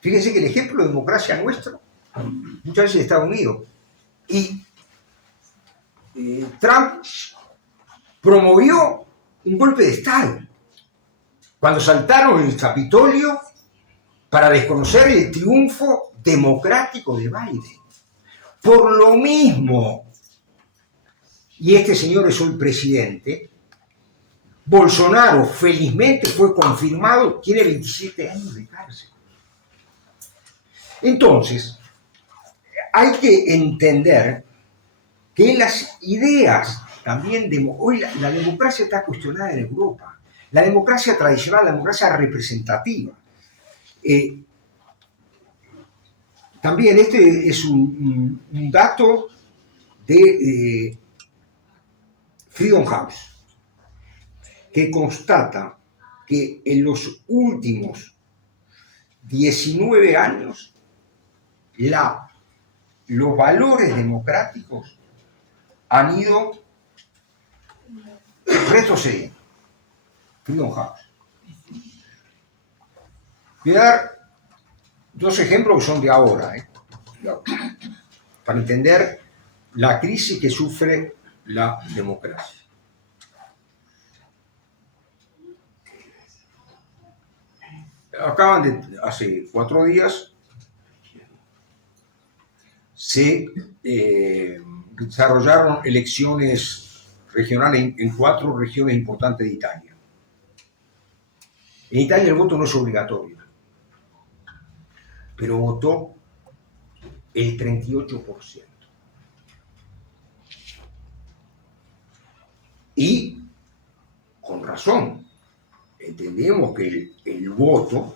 Fíjense que el ejemplo de democracia nuestro, muchas veces Estados Unidos, y Trump promovió un golpe de Estado cuando saltaron el Capitolio para desconocer el triunfo democrático de Biden. Por lo mismo, y este señor es hoy presidente, Bolsonaro felizmente fue confirmado, tiene 27 años de cárcel. Entonces, hay que entender que las ideas también, hoy la democracia está cuestionada en Europa. La democracia tradicional, la democracia representativa. También este es un dato de Freedom House, que constata que en los últimos 19 años los valores democráticos han ido retrocediendo. Freedom House. Voy a dar 2 ejemplos que son de ahora, para entender la crisis que sufre la democracia. Hace 4 días, se desarrollaron elecciones regionales en 4 regiones importantes de Italia. En Italia el voto no es obligatorio, pero votó el 38%. Y con razón, entendemos que el voto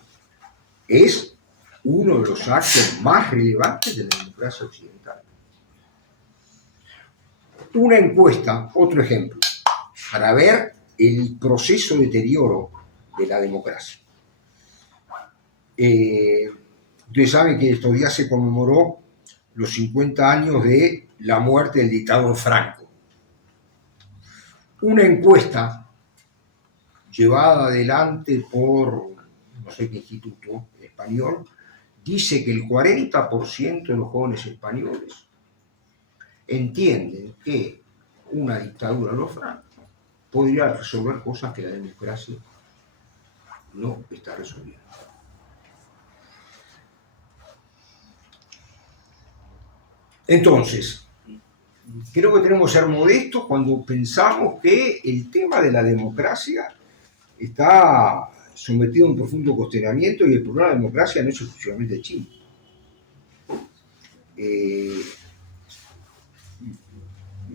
es uno de los actos más relevantes de la democracia occidental. Una encuesta, otro ejemplo, para ver el proceso de deterioro de la democracia. Ustedes saben que estos días se conmemoró los 50 años de la muerte del dictador Franco. Una encuesta llevada adelante por no sé qué instituto español dice que el 40% de los jóvenes españoles entienden que una dictadura de los Francos podría resolver cosas que la democracia no está resolviendo. Entonces, creo que tenemos que ser modestos cuando pensamos que el tema de la democracia está sometido a un profundo cuestionamiento y el problema de la democracia no es exclusivamente chino.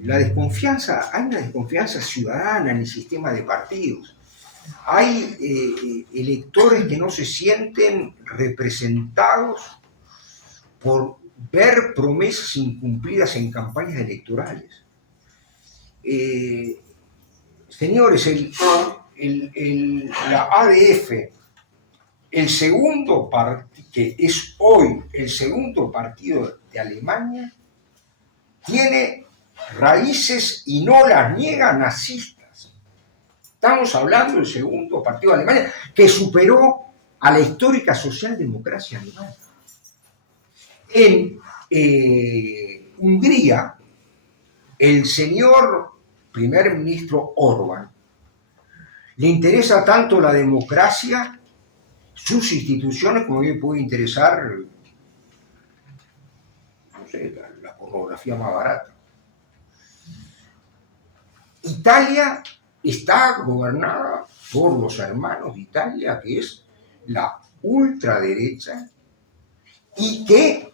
La desconfianza, hay una desconfianza ciudadana en el sistema de partidos. Hay electores que no se sienten representados por ver promesas incumplidas en campañas electorales. Señores, la ADF, el segundo partido, que es hoy el segundo partido de Alemania, tiene raíces, y no las niega, nazistas. Estamos hablando del segundo partido de Alemania que superó a la histórica socialdemocracia alemana. En Hungría, el señor primer ministro Orbán le interesa tanto la democracia, sus instituciones, como le puede interesar, no sé, la pornografía más barata. Italia está gobernada por los hermanos de Italia, que es la ultraderecha, y que,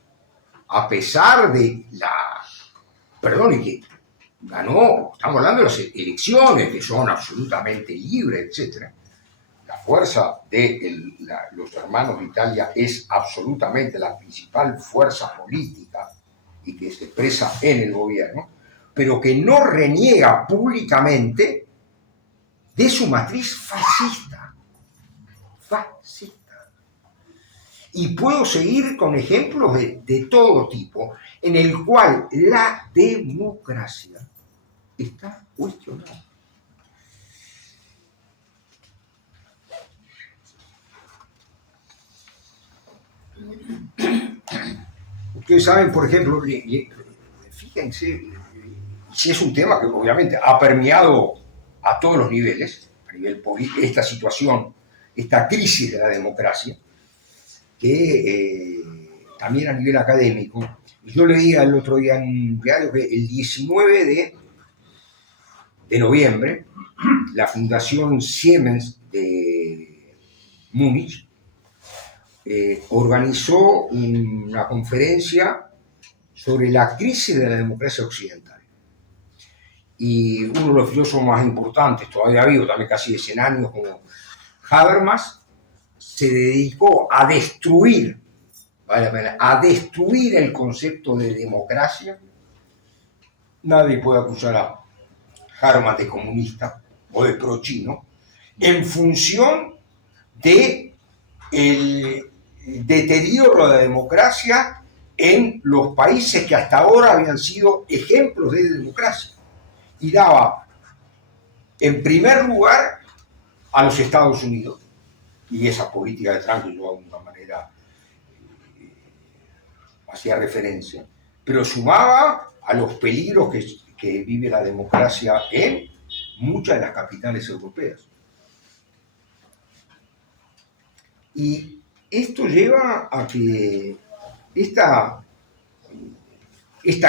a pesar de y que ganó, estamos hablando de las elecciones, que son absolutamente libres, etc. La fuerza de los hermanos de Italia es absolutamente la principal fuerza política y que se expresa en el gobierno, pero que no reniega públicamente de su matriz fascista. Y puedo seguir con ejemplos de todo tipo, en el cual la democracia está cuestionada. Ustedes saben, por ejemplo, fíjense, si es un tema que obviamente ha permeado a todos los niveles, a nivel político, esta situación, esta crisis de la democracia, que también a nivel académico. Yo leía el otro día en un diario que el 19 de noviembre, la Fundación Siemens de Múnich organizó una conferencia sobre la crisis de la democracia occidental. Y uno de los filósofos más importantes, todavía vivo, también casi de 100 años, como Habermas, se dedicó a destruir, el concepto de democracia. Nadie puede acusar a Habermas de comunista o de pro-chino en función de el deterioro de la democracia en los países que hasta ahora habían sido ejemplos de democracia. Y daba, en primer lugar, a los Estados Unidos, y esa política de Trump, yo de alguna manera hacía referencia, pero sumaba a los peligros que vive la democracia en muchas de las capitales europeas. Y esto lleva a que esta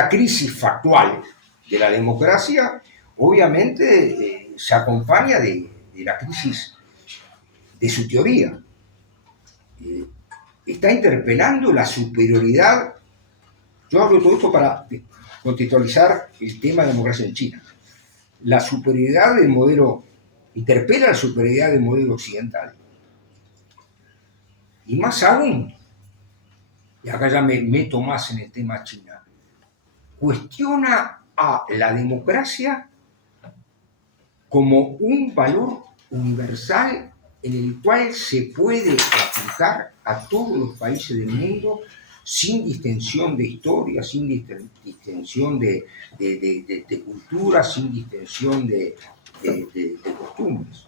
crisis factual de la democracia obviamente se acompaña de la crisis de su teoría. Está interpelando la superioridad. Yo hablo de todo esto para contextualizar el tema de democracia en China. la superioridad del modelo, interpela la superioridad del modelo occidental. Y más aún, y acá ya me meto más en el tema China, cuestiona a la democracia como un valor universal en el cual se puede aplicar a todos los países del mundo sin distensión de historia, sin distensión de cultura, sin distensión de costumbres.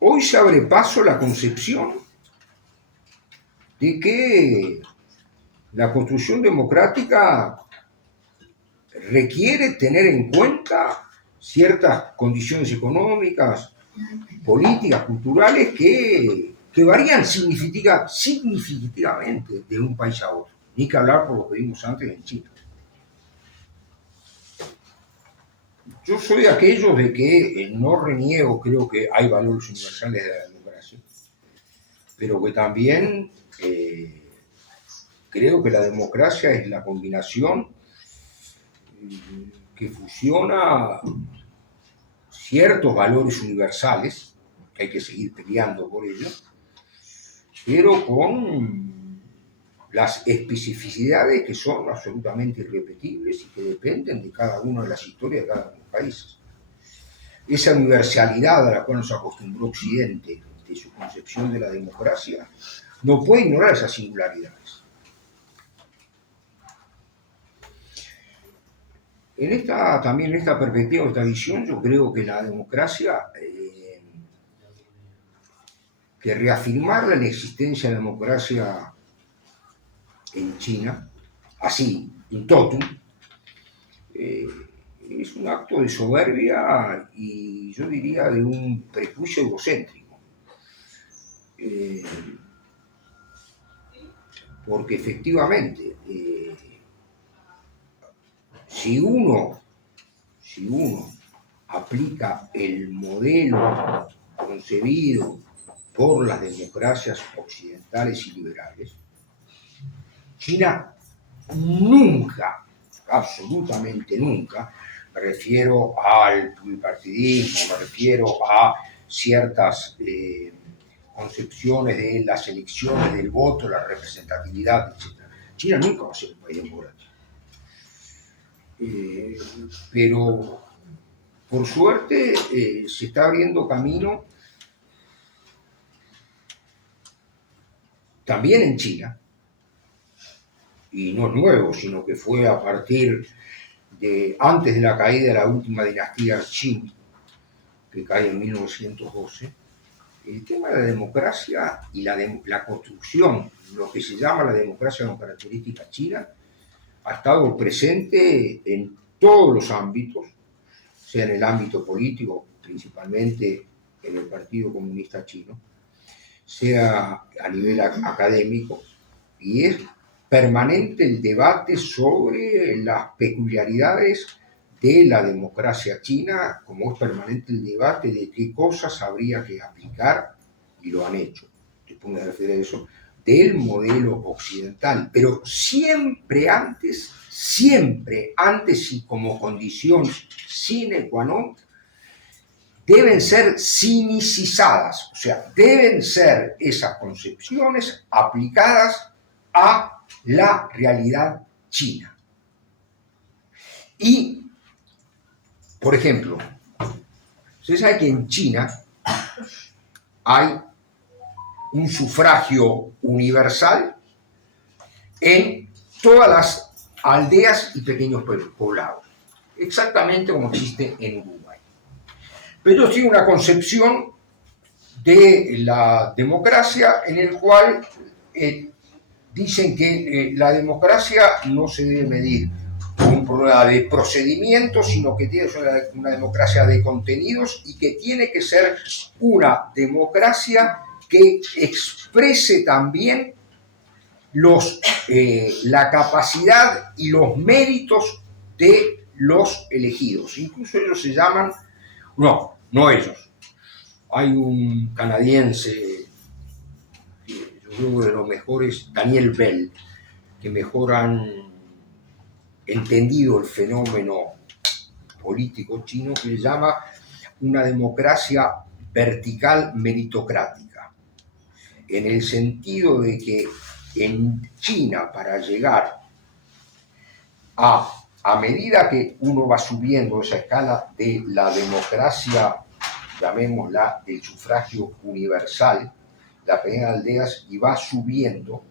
Hoy se abre paso la concepción de que la construcción democrática requiere tener en cuenta ciertas condiciones económicas, políticas, culturales que varían significativamente de un país a otro. Ni que hablar por lo que vimos antes en China. Yo soy de aquellos de que no reniego, creo que hay valores universales de la democracia, pero que también creo que la democracia es la combinación que fusiona ciertos valores universales, que hay que seguir peleando por ellos, pero con las especificidades que son absolutamente irrepetibles y que dependen de cada una de las historias de cada uno de los países. Esa universalidad a la cual nos acostumbró Occidente de su concepción de la democracia no puede ignorar esas singularidades. También en esta perspectiva, en esta visión, yo creo que la democracia, que reafirmar la inexistencia de la democracia en China, así, in totum, es un acto de soberbia y yo diría de un prejuicio egocéntrico. Porque efectivamente, si uno aplica el modelo concebido por las democracias occidentales y liberales, China nunca, absolutamente nunca, me refiero al bipartidismo, me refiero a ciertas concepciones de las elecciones, del voto, la representatividad, etc. China nunca va a ser un país democrático. Pero, por suerte, se está abriendo camino también en China, y no es nuevo, sino que fue a partir antes de la caída de la última dinastía Qing, que cae en 1912, el tema de la democracia y la construcción, lo que se llama la democracia con características chinas, ha estado presente en todos los ámbitos, sea en el ámbito político, principalmente en el Partido Comunista Chino, sea a nivel académico, y es permanente el debate sobre las peculiaridades de la democracia china, como es permanente el debate de qué cosas habría que aplicar, y lo han hecho, después me refiero a eso, del modelo occidental, pero siempre antes y como condición sine qua non, deben ser sinicizadas, o sea, deben ser esas concepciones aplicadas a la realidad china. Y, por ejemplo, usted sabe que en China hay un sufragio universal en todas las aldeas y pequeños poblados, exactamente como existe en Uruguay. Pero ellos tienen una concepción de la democracia en el cual dicen que la democracia no se debe medir por un problema de procedimientos, sino que tiene una democracia de contenidos y que tiene que ser una democracia que exprese también la capacidad y los méritos de los elegidos. Incluso ellos se llaman, no ellos, hay un canadiense, yo creo de los mejores, Daniel Bell, que mejor han entendido el fenómeno político chino, que le llama una democracia vertical meritocrática, en el sentido de que en China, para llegar a medida que uno va subiendo esa escala de la democracia, llamémosla el sufragio universal, la pequeña aldeas, y va subiendo,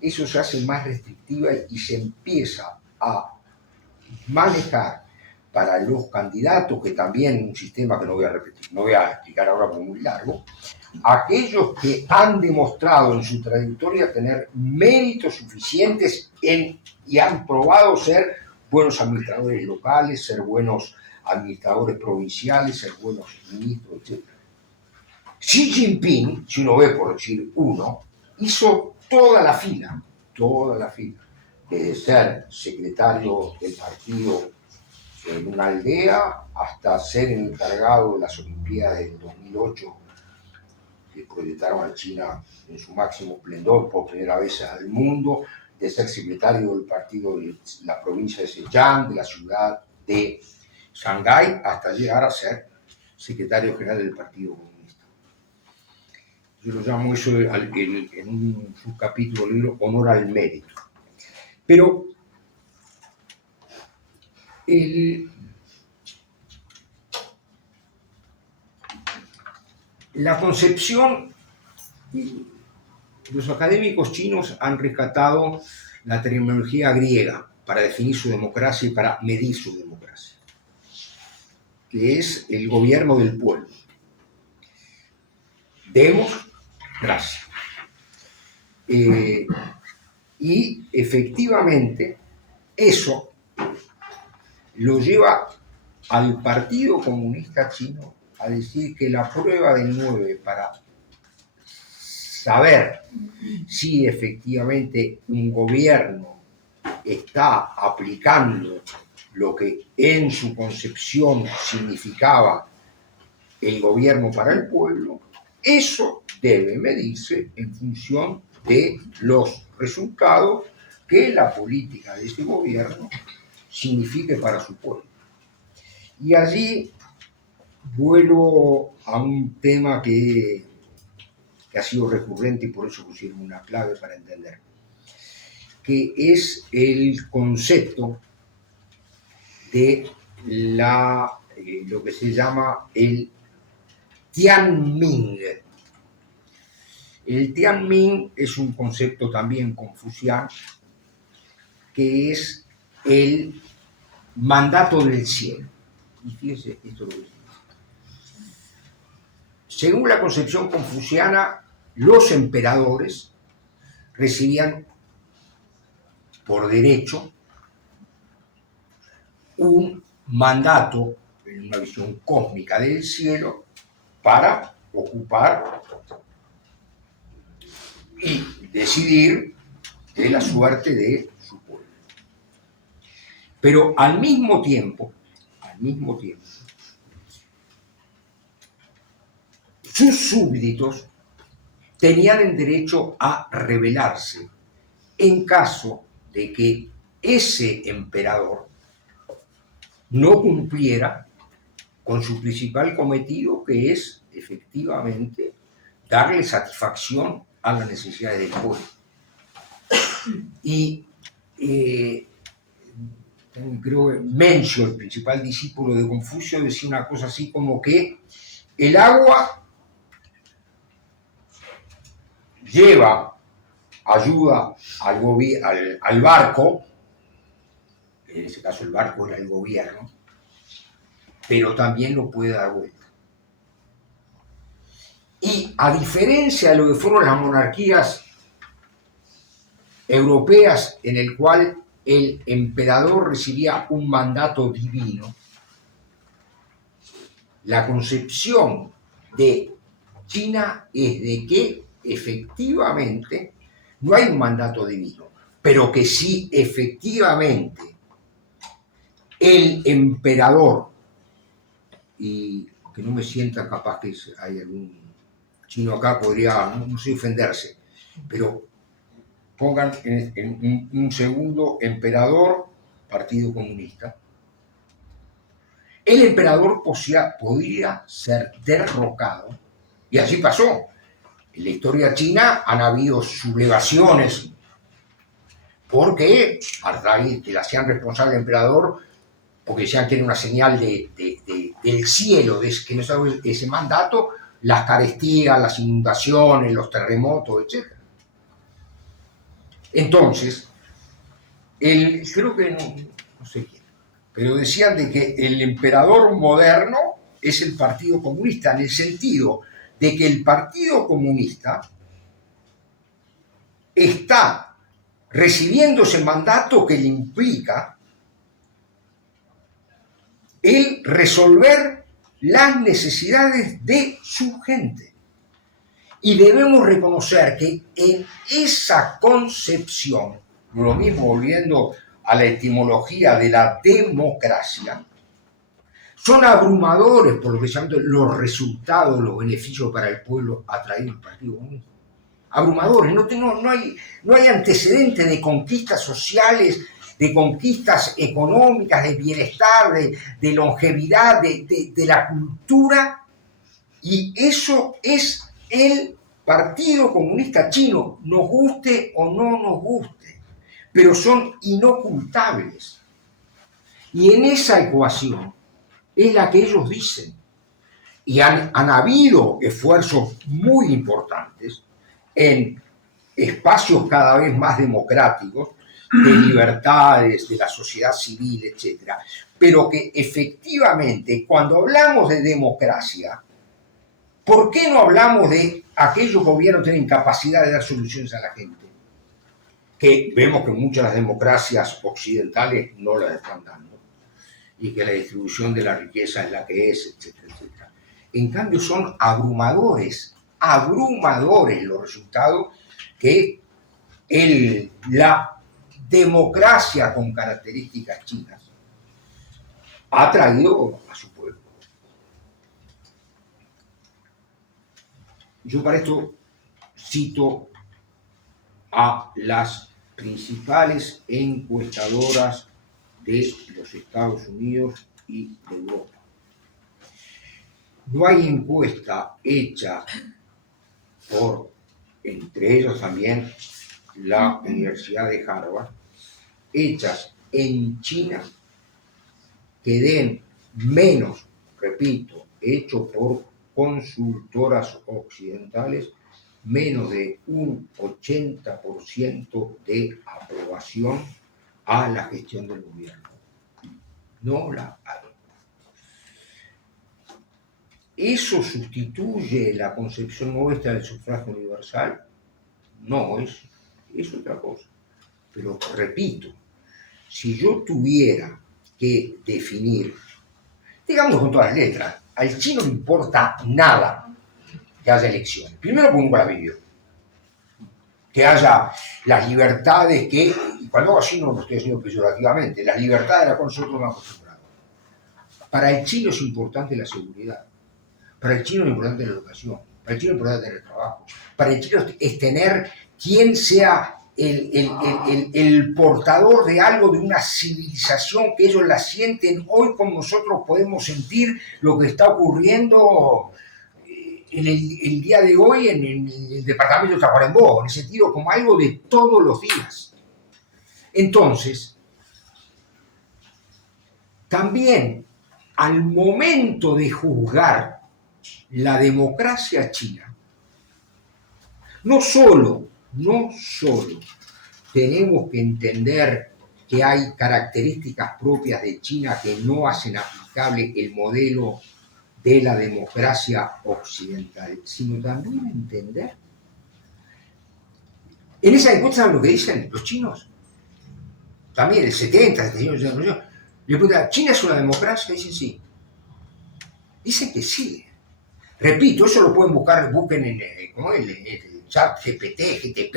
eso se hace más restrictiva y se empieza a manejar para los candidatos, que también un sistema que no voy a repetir, no voy a explicar ahora porque es muy largo, aquellos que han demostrado en su trayectoria tener méritos suficientes y han probado ser buenos administradores locales, ser buenos administradores provinciales, ser buenos ministros, etc. Xi Jinping, si uno ve por decir uno, hizo toda la fila, desde ser secretario del partido en una aldea hasta ser encargado de las Olimpiadas del 2008, que proyectaron a China en su máximo esplendor por primera vez al mundo, de ser secretario del partido de la provincia de Zhejiang, de la ciudad de Shanghái, hasta llegar a ser secretario general del Partido Comunista. Yo lo llamo eso en un subcapítulo del libro Honor al Mérito. Pero la concepción, los académicos chinos han rescatado la terminología griega para definir su democracia y para medir su democracia, que es el gobierno del pueblo. Demos gracia. Y efectivamente eso lo lleva al Partido Comunista Chino a decir que la prueba del 9 para saber si efectivamente un gobierno está aplicando lo que en su concepción significaba el gobierno para el pueblo, eso debe medirse en función de los resultados que la política de ese gobierno signifique para su pueblo. Y allí vuelvo a un tema que ha sido recurrente y por eso pusieron una clave para entender, que es el concepto de lo que se llama el Tianmin. El Tianmin es un concepto también confuciano, que es el mandato del cielo. Y fíjense, esto es lo que es. Según la concepción confuciana, los emperadores recibían por derecho un mandato en una visión cósmica del cielo para ocupar y decidir de la suerte de su pueblo. Pero al mismo tiempo, sus súbditos tenían el derecho a rebelarse en caso de que ese emperador no cumpliera con su principal cometido, que es efectivamente darle satisfacción a las necesidades del pueblo. Y creo que Mencio, el principal discípulo de Confucio, decía una cosa así como que el agua lleva ayuda al barco, en ese caso el barco era el gobierno, pero también lo puede dar vuelta. Y a diferencia de lo que fueron las monarquías europeas, en el cual el emperador recibía un mandato divino, la concepción de China es de que efectivamente no hay un mandato divino, pero que sí efectivamente el emperador, y que no me sienta capaz que hay algún chino acá, podría, no sé, ofenderse, Pero pongan en un segundo emperador, Partido Comunista. El emperador podría ser derrocado, y así pasó. En la historia china han habido sublevaciones porque a raíz que le hacían responsable al emperador, porque decían que era una señal del cielo, de que no estaba ese mandato, las carestías, las inundaciones, los terremotos, etc. Entonces, creo que no sé quién, pero decían de que el emperador moderno es el Partido Comunista, en el sentido de que el Partido Comunista está recibiendo ese mandato que le implica el resolver las necesidades de su gente. Y debemos reconocer que en esa concepción, lo mismo volviendo a la etimología de la democracia, son abrumadores por lo que se llaman los resultados, los beneficios para el pueblo atraídos al Partido Comunista. Abrumadores, no hay antecedentes de conquistas sociales, de conquistas económicas, de bienestar, de longevidad, de la cultura, y eso es el Partido Comunista Chino, nos guste o no nos guste, pero son inocultables. Y en esa ecuación es la que ellos dicen, y han habido esfuerzos muy importantes en espacios cada vez más democráticos, de libertades, de la sociedad civil, etc. Pero que efectivamente, cuando hablamos de democracia, ¿por qué no hablamos de aquellos gobiernos que tienen capacidad de dar soluciones a la gente? Que vemos que muchas de las democracias occidentales no las están dando, y que la distribución de la riqueza es la que es, etcétera, etcétera. En cambio, son abrumadores los resultados que la democracia con características chinas ha traído a su pueblo. Yo para esto cito a las principales encuestadoras de los Estados Unidos y de Europa. No hay encuesta hecha por, entre ellos también, la Universidad de Harvard, hechas en China, que den menos, repito, hecho por consultoras occidentales, menos de un 80% de aprobación a la gestión del gobierno. No la hay. ¿Eso sustituye la concepción nuestra del sufragio universal? No, es otra cosa. Pero repito, si yo tuviera que definir, digamos con todas las letras, al chino no le importa nada que haya elecciones. Primero, porque nunca las vivió. Que haya las libertades que, y cuando hago así no lo estoy haciendo peyorativamente, las libertades a las cuales nosotros nos acostumbramos. Para el chino es importante la seguridad. Para el chino es importante la educación. Para el chino es importante tener trabajo. Para el chino es tener quien sea el portador de algo, de una civilización que ellos la sienten hoy como nosotros podemos sentir lo que está ocurriendo en el día de hoy en el departamento de Tacuarembó, en el sentido como algo de todos los días. Entonces, también al momento de juzgar la democracia china, no solo tenemos que entender que hay características propias de China que no hacen aplicable el modelo de la democracia occidental, sino también entender. En esa encuesta, ¿saben lo que dicen los chinos? También el 70, le preguntan, ¿China es una democracia? Dicen sí. Dicen que sí. Repito, eso lo pueden buscar, busquen en el chat GPT, GTP,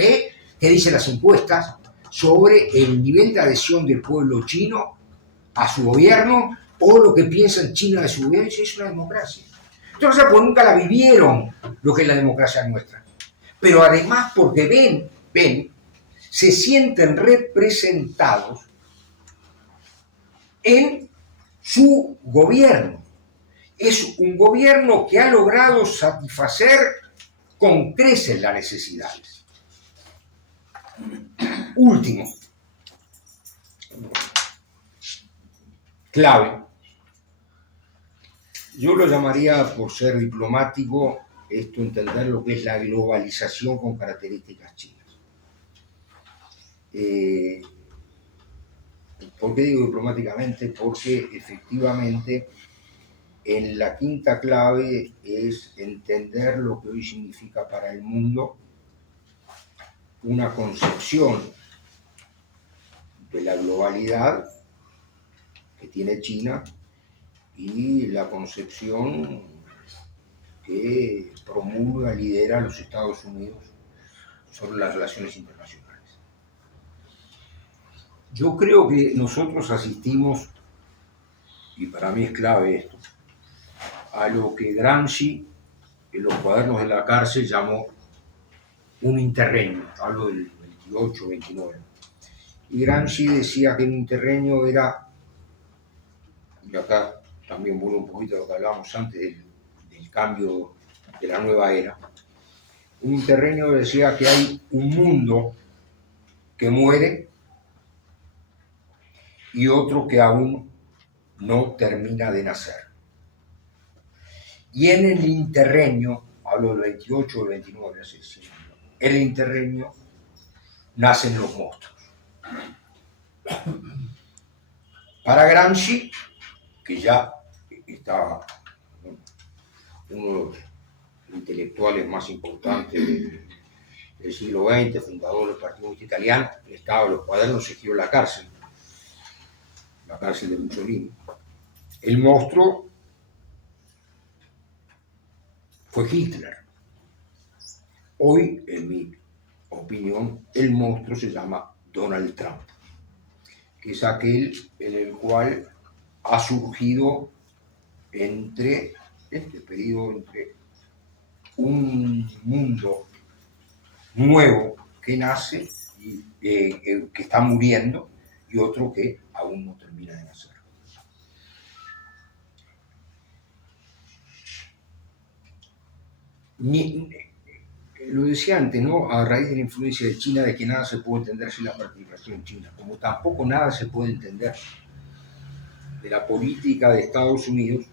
que dice las encuestas sobre el nivel de adhesión del pueblo chino a su gobierno o lo que piensan China de su gobierno, y es una democracia. Entonces, pues nunca la vivieron lo que es la democracia nuestra. pero además porque se sienten representados en su gobierno. Es un gobierno que ha logrado satisfacer con creces las necesidades. Último, clave. Yo lo llamaría, por ser diplomático, esto entender lo que es la globalización con características chinas. ¿Por qué digo diplomáticamente? Porque efectivamente en la quinta clave es entender lo que hoy significa para el mundo una concepción de la globalidad que tiene China y la concepción que promulga, lidera los Estados Unidos sobre las relaciones internacionales. Yo creo que nosotros asistimos, y para mí es clave esto, a lo que Gramsci en los cuadernos de la cárcel llamó un interregno, hablo del 28, 29. Y Gramsci decía que un interregno era, y acá también vuelvo un poquito a lo que hablábamos antes del cambio de la nueva era, un interregno decía que hay un mundo que muere y otro que aún no termina de nacer. Y en el interregno, hablo del 28 o 29, así es, en el interregno nacen los monstruos. Para Gramsci, que ya estaba uno de los intelectuales más importantes del siglo XX, fundador del Partido Comunista Italiano, estaba en los cuadernos, se escribió la cárcel de Mussolini. El monstruo fue Hitler. Hoy, en mi opinión, el monstruo se llama Donald Trump, que es aquel en el cual ha surgido entre este periodo, entre un mundo nuevo que nace y que está muriendo y otro que aún no termina de nacer. Lo decía antes, ¿no? A raíz de la influencia de China, de que nada se puede entender sin la participación china, como tampoco nada se puede entender de la política de Estados Unidos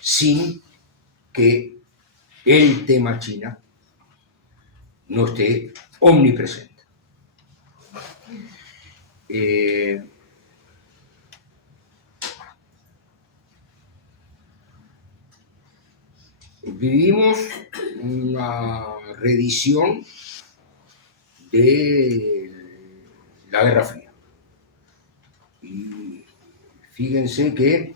sin que el tema China no esté omnipresente. Vivimos una reedición de la Guerra Fría. Y fíjense que,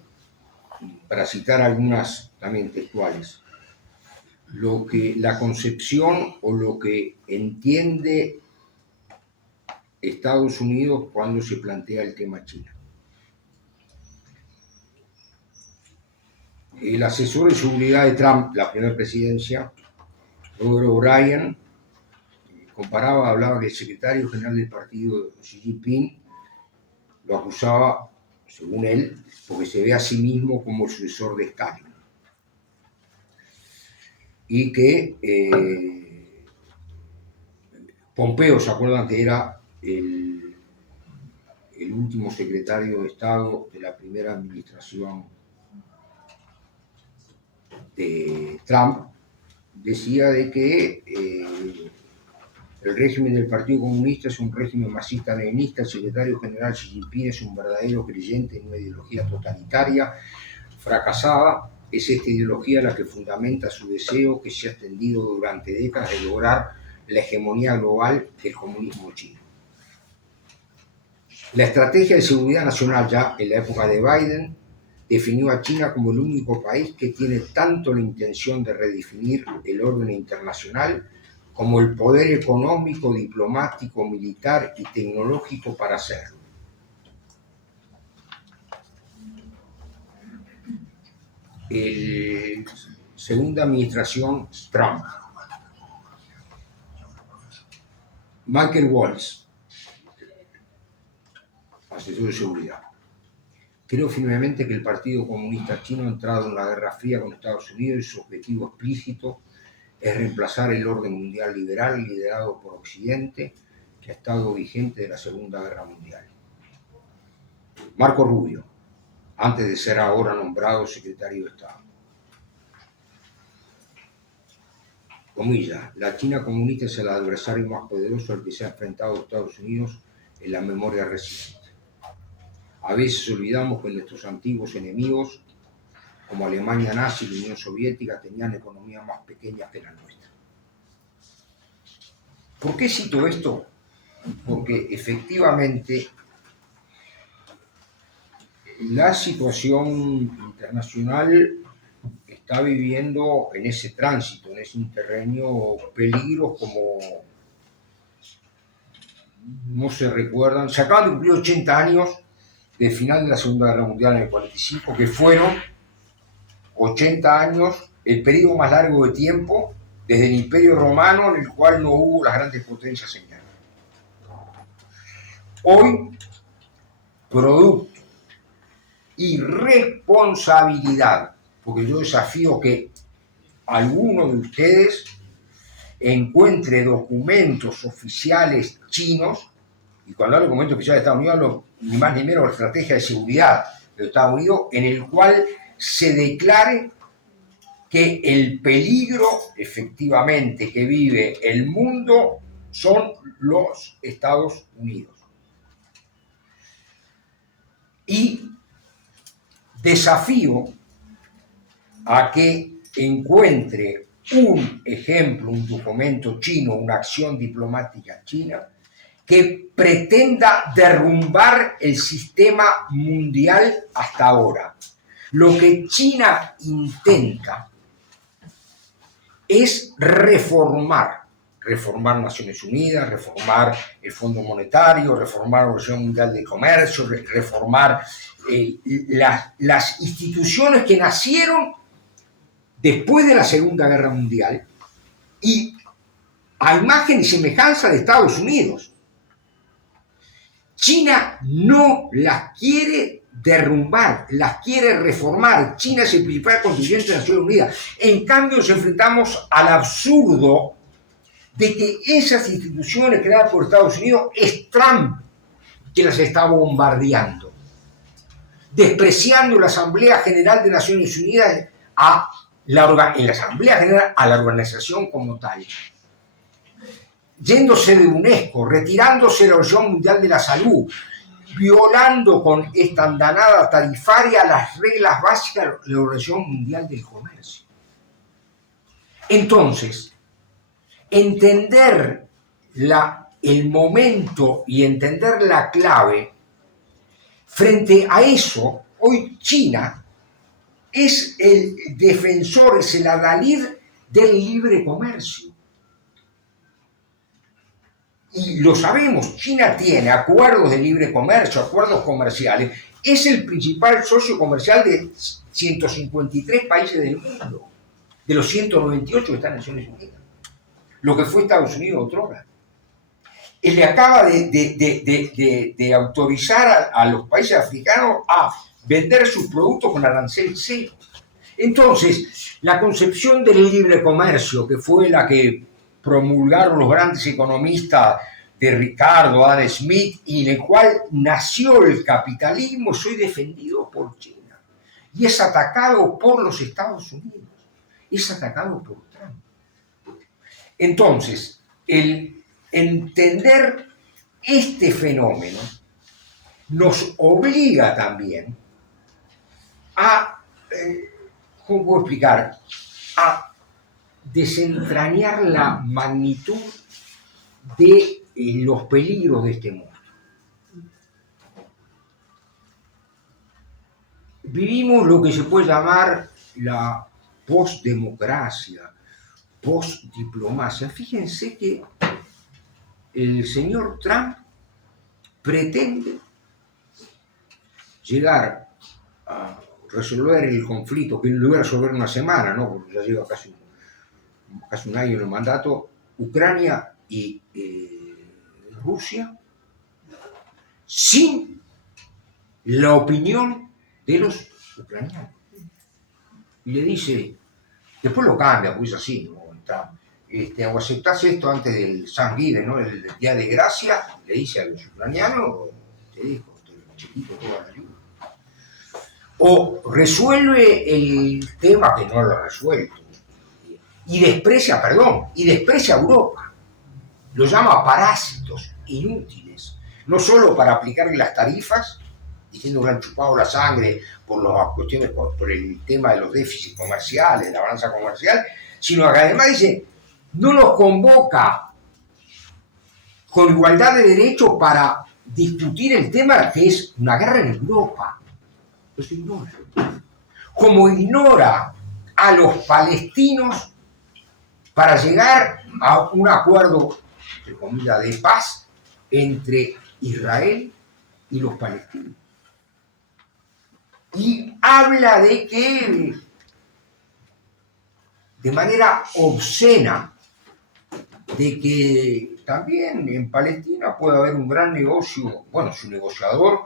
para citar algunas también textuales, la concepción o lo que entiende Estados Unidos cuando se plantea el tema China. El asesor de seguridad de Trump, la primera presidencia, Robert O'Brien, hablaba que el secretario general del partido, Xi Jinping, lo acusaba, según él, porque se ve a sí mismo como el sucesor de Stalin. Y que Pompeo, ¿se acuerdan que era el último secretario de Estado de la primera administración de Trump? Decía de que el régimen del Partido Comunista es un régimen marxista-leninista, el secretario general Xi Jinping es un verdadero creyente en una ideología totalitaria, fracasada. Es esta ideología la que fundamenta su deseo, que se ha extendido durante décadas, de lograr la hegemonía global del comunismo chino. La estrategia de seguridad nacional, ya en la época de Biden, definió a China como el único país que tiene tanto la intención de redefinir el orden internacional como el poder económico, diplomático, militar y tecnológico para hacerlo. Segunda administración Trump. Michael Waltz, asesor de seguridad. Creo firmemente que el Partido Comunista Chino ha entrado en la Guerra Fría con Estados Unidos y su objetivo explícito es reemplazar el orden mundial liberal liderado por Occidente que ha estado vigente de la Segunda Guerra Mundial. Marco Rubio, antes de ser ahora nombrado secretario de Estado. Comillas, la China comunista es el adversario más poderoso al que se ha enfrentado Estados Unidos en la memoria reciente. A veces olvidamos que nuestros antiguos enemigos, como Alemania nazi y la Unión Soviética, tenían economías más pequeñas que la nuestra. ¿Por qué cito esto? Porque efectivamente la situación internacional está viviendo en ese tránsito, en ese interregno, peligros como no se recuerdan. Se acaban de cumplir 80 años del final de la Segunda Guerra Mundial en el 45, que fueron 80 años, el periodo más largo de tiempo desde el Imperio Romano, en el cual no hubo las grandes potencias en guerra. Hoy, producto y responsabilidad, porque yo desafío que alguno de ustedes encuentre documentos oficiales chinos, y cuando hablo de documentos oficiales de Estados Unidos, hablo ni más ni menos de la estrategia de seguridad de Estados Unidos, en el cual se declare que el peligro efectivamente que vive el mundo son los Estados Unidos. Y desafío a que encuentre un ejemplo, un documento chino, una acción diplomática china que pretenda derrumbar el sistema mundial hasta ahora. Lo que China intenta es reformar Naciones Unidas, reformar el Fondo Monetario, reformar la Organización Mundial de Comercio, reformar las instituciones que nacieron después de la Segunda Guerra Mundial y a imagen y semejanza de Estados Unidos. China no las quiere derrumbar, las quiere reformar. China es el principal contribuyente de Naciones Unidas. En cambio, nos enfrentamos al absurdo de que esas instituciones creadas por Estados Unidos es Trump que las está bombardeando, despreciando la Asamblea General de Naciones Unidas en la Asamblea General a la organización como tal, yéndose de UNESCO, retirándose de la Organización Mundial de la Salud, violando con esta andanada tarifaria las reglas básicas de la Organización Mundial del Comercio. Entonces, entender el momento y entender la clave, frente a eso, hoy China es el defensor, es el adalid del libre comercio. Y lo sabemos, China tiene acuerdos de libre comercio, acuerdos comerciales, es el principal socio comercial de 153 países del mundo, de los 198 que están en Naciones Unidas, lo que fue Estados Unidos otrora. Él le acaba de autorizar a los países africanos a vender sus productos con arancel cero. Entonces, la concepción del libre comercio, que fue la que promulgaron los grandes economistas de Ricardo, Adam Smith, y en el cual nació el capitalismo, soy defendido por China. Y es atacado por los Estados Unidos, es atacado por Trump. Entonces, el entender este fenómeno nos obliga también a, ¿cómo puedo explicar?, a desentrañar la magnitud de los peligros de este mundo. Vivimos lo que se puede llamar la postdemocracia, postdiplomacia. Fíjense que el señor Trump pretende llegar a resolver el conflicto, que lo iba a resolver en una semana, ¿no? Porque ya lleva casi un año en el mandato, Ucrania y Rusia sin la opinión de los ucranianos. Y le dice, después lo cambia, pues así, ¿no? O aceptás esto antes del Thanksgiving, ¿no? El Día de Gracia, le dice a los ucranianos, te dijo, chiquito, toda la ayuda. O resuelve el tema que no lo ha resuelto. Y desprecia a Europa. Lo llama parásitos, inútiles. No solo para aplicarle las tarifas, diciendo que le han chupado la sangre por las cuestiones, por el tema de los déficits comerciales, la balanza comercial, sino que además dice, no los convoca con igualdad de derechos para discutir el tema que es una guerra en Europa. Los ignora. Como ignora a los palestinos para llegar a un acuerdo, entre comillas, de paz entre Israel y los palestinos. Y habla de que, de manera obscena, de que también en Palestina puede haber un gran negocio. Bueno, su negociador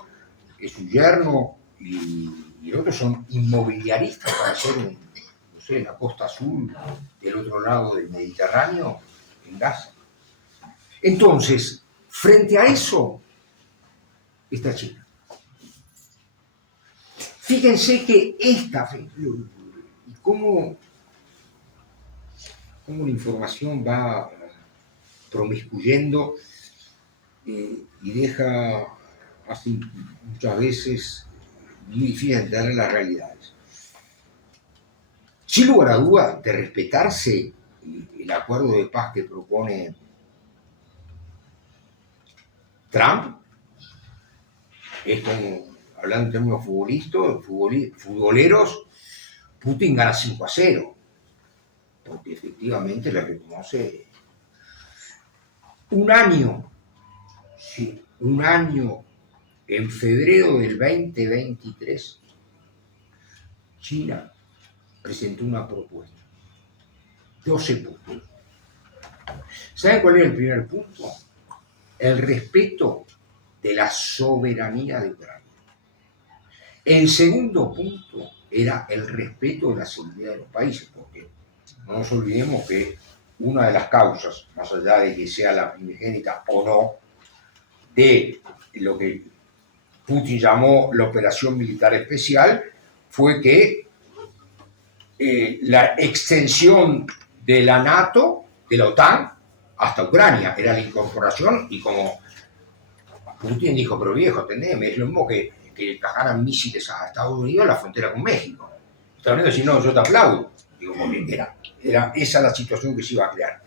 es su yerno y el otro son inmobiliaristas para hacer no sé, la costa azul del otro lado del Mediterráneo, en Gaza. Entonces, frente a eso, está China. Fíjense que y cómo la información va promiscuyendo y deja así muchas veces muy difícil entender las realidades. Sin lugar a dudas, de respetarse el acuerdo de paz que propone Trump, es como, hablando en términos futboleros, Putin gana 5-0, porque efectivamente le reconoce un año en febrero del 2023, China presentó una propuesta, 12 puntos. ¿Saben cuál era el primer punto? El respeto de la soberanía de Ucrania. El segundo punto era el respeto de la seguridad de los países, porque no nos olvidemos que una de las causas, más allá de que sea la primogénita o no, de lo que Putin llamó la operación militar especial, fue que la extensión de la NATO, de la OTAN, hasta Ucrania, era la incorporación, y como Putin dijo, pero viejo, atendeme, es lo mismo que encajaran misiles a Estados Unidos en la frontera con México. Estados Unidos dice, no, yo te aplaudo. Digo, porque era esa la situación que se iba a crear.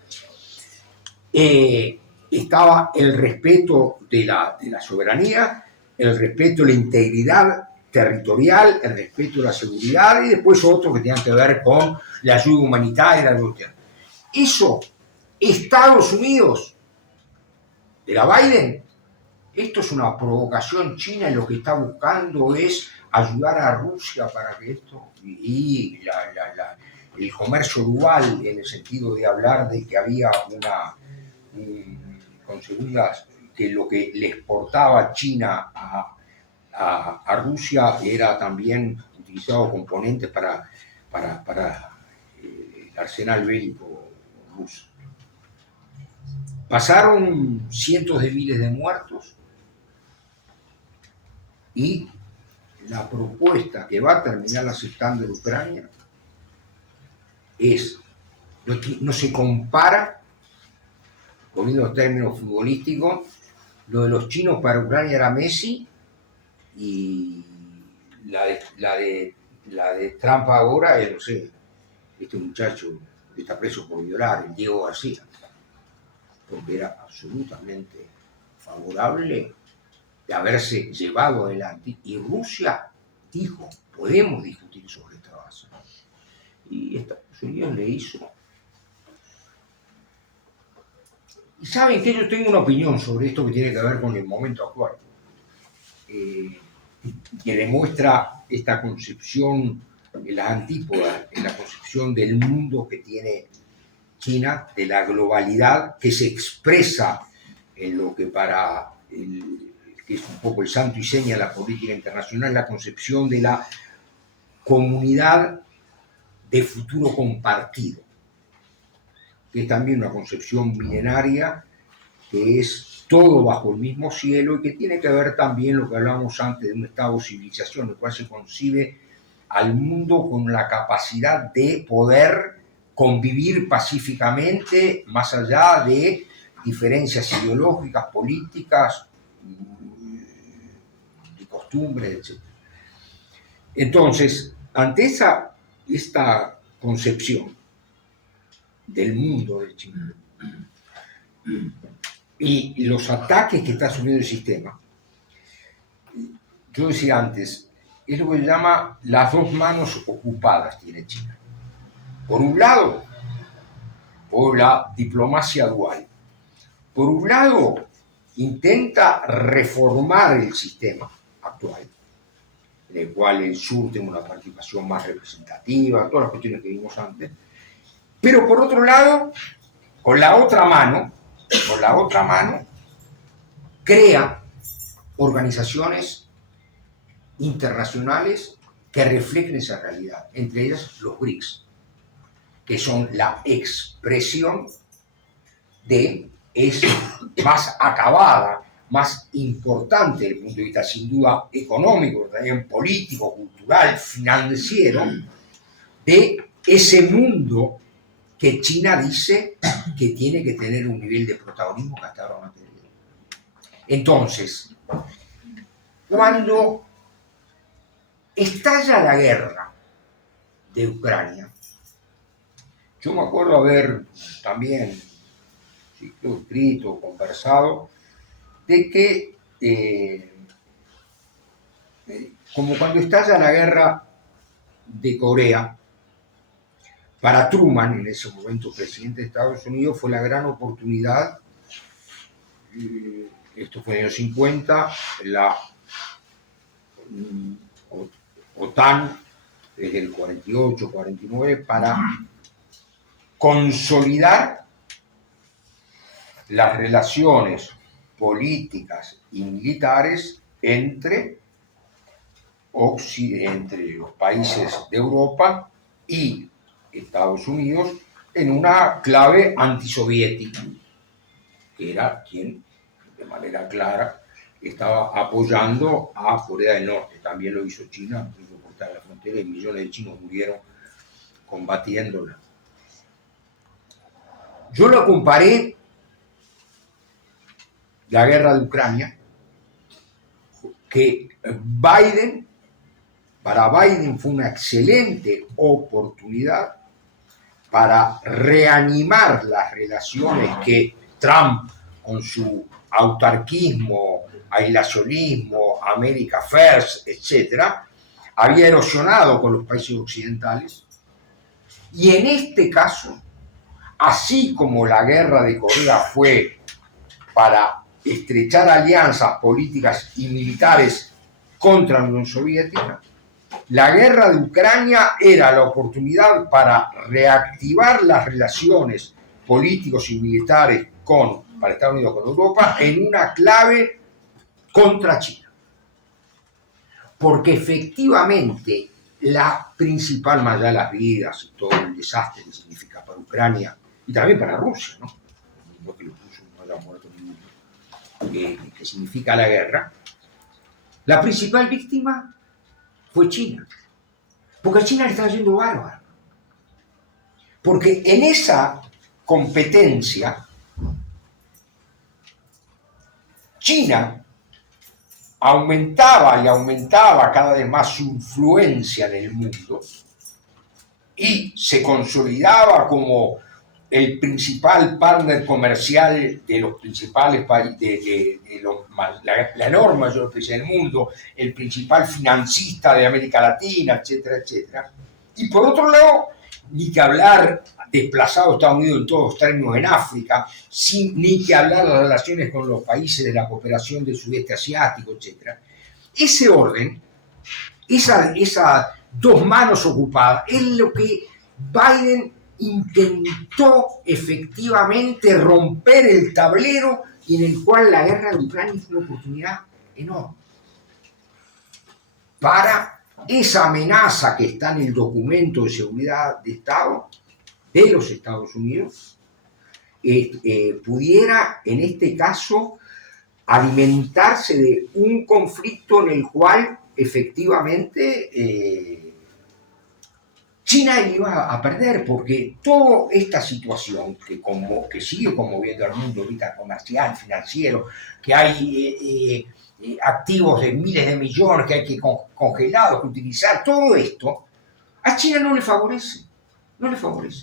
Estaba el respeto de la soberanía, el respeto de la integridad territorial, el respeto de la seguridad, y después otros que tenían que ver con la ayuda humanitaria. Eso, Estados Unidos, de la Biden, esto es una provocación china, y lo que está buscando es ayudar a Rusia para que esto, y el comercio dual, en el sentido de hablar de que había con seguridad, que lo que le exportaba China a Rusia era también utilizado componentes para el arsenal bélico ruso. Pasaron cientos de miles de muertos, y la propuesta que va a terminar aceptando Ucrania no se compara, poniendo términos futbolísticos, lo de los chinos para Ucrania era Messi, y la de Trump ahora es, no sé, este muchacho que está preso por violar, el Diego García, porque era absolutamente favorable de haberse llevado adelante, y Rusia dijo, podemos discutir sobre esta base. Y Estados Unidos le hizo. Y saben que yo tengo una opinión sobre esto que tiene que ver con el momento actual, que demuestra esta concepción, la antípoda, en la concepción del mundo que tiene China, de la globalidad que se expresa en lo que que es un poco el santo y seña de la política internacional, la concepción de la comunidad de futuro compartido, que es también una concepción milenaria, que es todo bajo el mismo cielo y que tiene que ver también lo que hablábamos antes de un estado de civilización, en el cual se concibe al mundo con la capacidad de poder convivir pacíficamente más allá de diferencias ideológicas, políticas, de costumbres, etc. Entonces, ante esta concepción del mundo de China y los ataques que está sufriendo el sistema, yo decía antes, es lo que se llama las dos manos ocupadas tiene China. Por un lado, por la diplomacia dual. Por un lado, intenta reformar el sistema actual, en el cual el sur tiene una participación más representativa, todas las cuestiones que vimos antes. Pero por otro lado, con la otra mano, crea organizaciones internacionales que reflejen esa realidad, entre ellas los BRICS, que son la expresión de esa más acabada, más importante desde el punto de vista sin duda económico, también político, cultural, financiero, de ese mundo que China dice que tiene que tener un nivel de protagonismo que hasta ahora no ha tenido. Entonces, cuando estalla la guerra de Ucrania, yo me acuerdo haber también escrito, conversado, de que como cuando estalla la guerra de Corea, para Truman, en ese momento presidente de Estados Unidos, fue la gran oportunidad, esto fue en los 50, la OTAN desde el 48, 49, para consolidar las relaciones políticas y militares entre los países de Europa y Estados Unidos en una clave antisoviética, que era quien de manera clara estaba apoyando a Corea del Norte. También lo hizo China, pudo cortar la frontera y millones de chinos murieron combatiéndola. Yo lo comparé, la guerra de Ucrania, que para Biden fue una excelente oportunidad para reanimar las relaciones que Trump, con su autarquismo, aislacionismo, America First, etc., había erosionado con los países occidentales. Y en este caso, así como la guerra de Corea fue para estrechar alianzas políticas y militares contra la Unión Soviética, la guerra de Ucrania era la oportunidad para reactivar las relaciones políticos y militares para Estados Unidos con Europa en una clave contra China. Porque efectivamente la principal, más allá de las vidas y todo el desastre que significa para Ucrania y también para Rusia, ¿no? Lo que lo puso, no haya muerto ninguno, que significa la guerra, la principal víctima fue China. Porque a China le está yendo bárbaro. Porque en esa competencia, China aumentaba y aumentaba cada vez más su influencia en el mundo y se consolidaba como el principal partner comercial de los principales países, la enorme mayor países del mundo, el principal financista de América Latina, etcétera, etcétera. Y por otro lado, ni que hablar desplazado a Estados Unidos en todos los términos en África, ni que hablar de las relaciones con los países de la cooperación del sudeste asiático, etcétera. Ese orden, esas dos manos ocupadas, es lo que Biden intentó efectivamente romper el tablero y en el cual la guerra de Ucrania es una oportunidad enorme para esa amenaza que está en el documento de seguridad de Estado de los Estados Unidos, pudiera en este caso alimentarse de un conflicto en el cual efectivamente China iba a perder, porque toda esta situación que sigue conmoviendo al mundo ahorita, comercial, financiero, que hay activos de miles de millones que hay que congelados, que utilizar, todo esto, a China no le favorece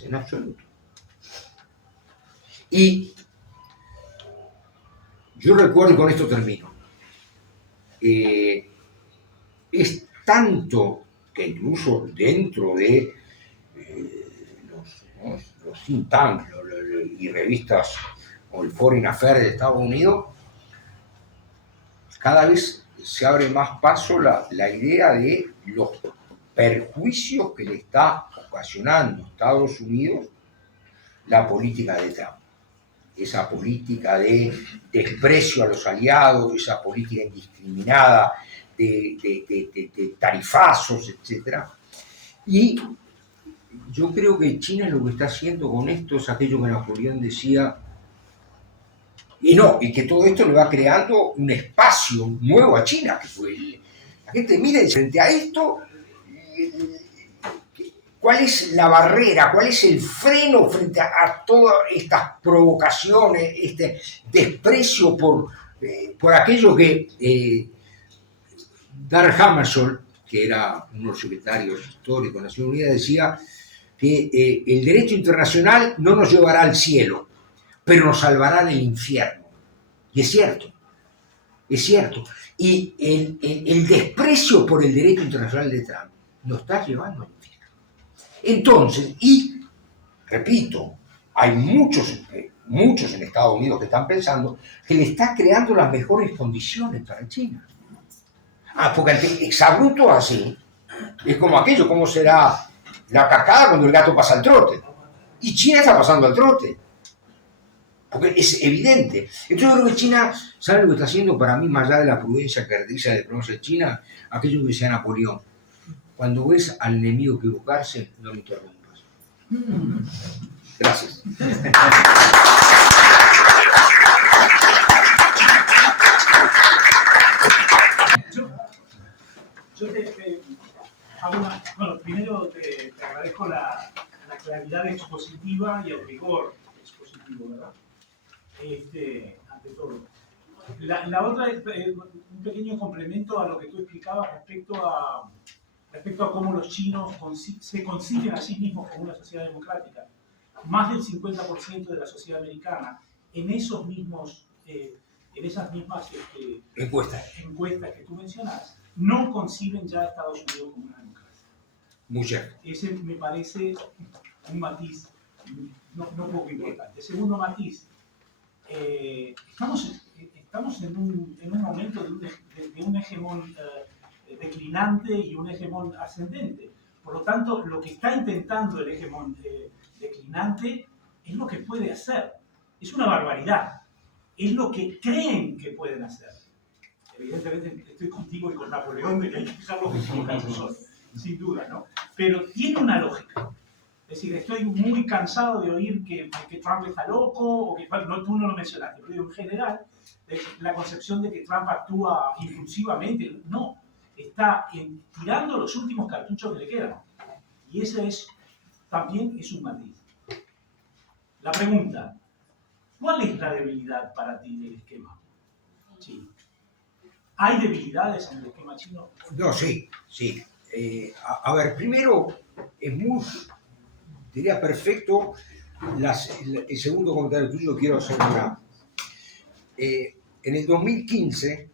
en absoluto. Y yo recuerdo, y con esto termino, es tanto que incluso dentro de los think tanks y revistas como el Foreign Affairs de Estados Unidos, cada vez se abre más paso la idea de los perjuicios que le está ocasionando a Estados Unidos la política de Trump. Esa política de desprecio a los aliados, esa política indiscriminada de tarifazos, etc. Y yo creo que China lo que está haciendo con esto es aquello que Napoleón decía, y que todo esto le va creando un espacio nuevo a China, que fue la gente mira frente a esto, ¿cuál es la barrera? ¿Cuál es el freno frente a todas estas provocaciones, este desprecio por aquello que Dag Hammarskjöld, que era uno de los secretarios históricos de Naciones Unidas, decía que el derecho internacional no nos llevará al cielo, pero nos salvará del infierno. Y es cierto, es cierto. Y el desprecio por el derecho internacional de Trump nos está llevando al infierno. Entonces, y repito, hay muchos en Estados Unidos que están pensando que le está creando las mejores condiciones para China. Porque el exabrupto así es como aquello, ¿cómo será la cascada cuando el gato pasa al trote? Y China está pasando al trote. Porque es evidente. Entonces yo creo que China, ¿sabe lo que está haciendo? Para mí, más allá de la prudencia que caracteriza la diplomacia de China, aquello que decía Napoleón: cuando ves al enemigo equivocarse, no lo interrumpas. Gracias. Yo te hago bueno, primero te agradezco la claridad expositiva y el rigor expositivo, ¿verdad? Ante todo. La otra es un pequeño complemento a lo que tú explicabas respecto a cómo los chinos se conciben a sí mismos como una sociedad democrática. Más del 50% de la sociedad americana en esas mismas encuestas que tú mencionas no conciben ya a Estados Unidos como una democracia. Muchas. Ese me parece un matiz no poco importante. Segundo matiz, estamos en un momento de un hegemón declinante y un hegemón ascendente. Por lo tanto, lo que está intentando el hegemón declinante es lo que puede hacer. Es una barbaridad. Es lo que creen que pueden hacer. Evidentemente estoy contigo y con Napoleón de que hay que dejarlos equivocarse solos, sin duda, ¿no? Pero tiene una lógica. Es decir, estoy muy cansado de oír que Trump está loco, o que tú no lo mencionaste, pero en general, la concepción de que Trump actúa impulsivamente, no, está tirando los últimos cartuchos que le quedan. Y ese también es un matiz. La pregunta: ¿cuál es la debilidad para ti del esquema chino? ¿Hay debilidades en el esquema chino? No, sí. A ver, primero, diría perfecto, el segundo comentario tuyo quiero hacer una. En el 2015,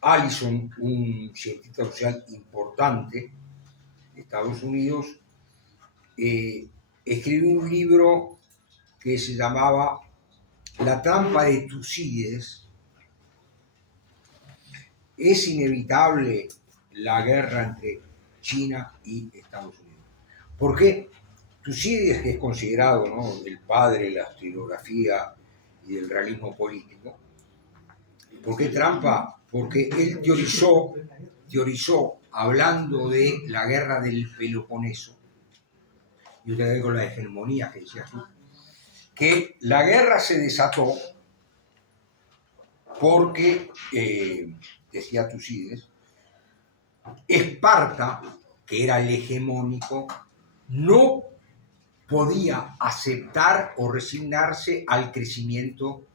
Allison, un cientista social importante de Estados Unidos, escribió un libro que se llamaba La trampa de Tucídides. Es inevitable la guerra entre China y Estados Unidos. ¿Por qué? Tucídides, que es considerado, ¿no?, el padre de la historiografía y del realismo político. ¿Por qué trampa? Porque él teorizó hablando de la guerra del Peloponeso, y otra vez con la hegemonía que decías tú, que la guerra se desató porque, decía Tucídides, Esparta, que era el hegemónico, no podía aceptar o resignarse al crecimiento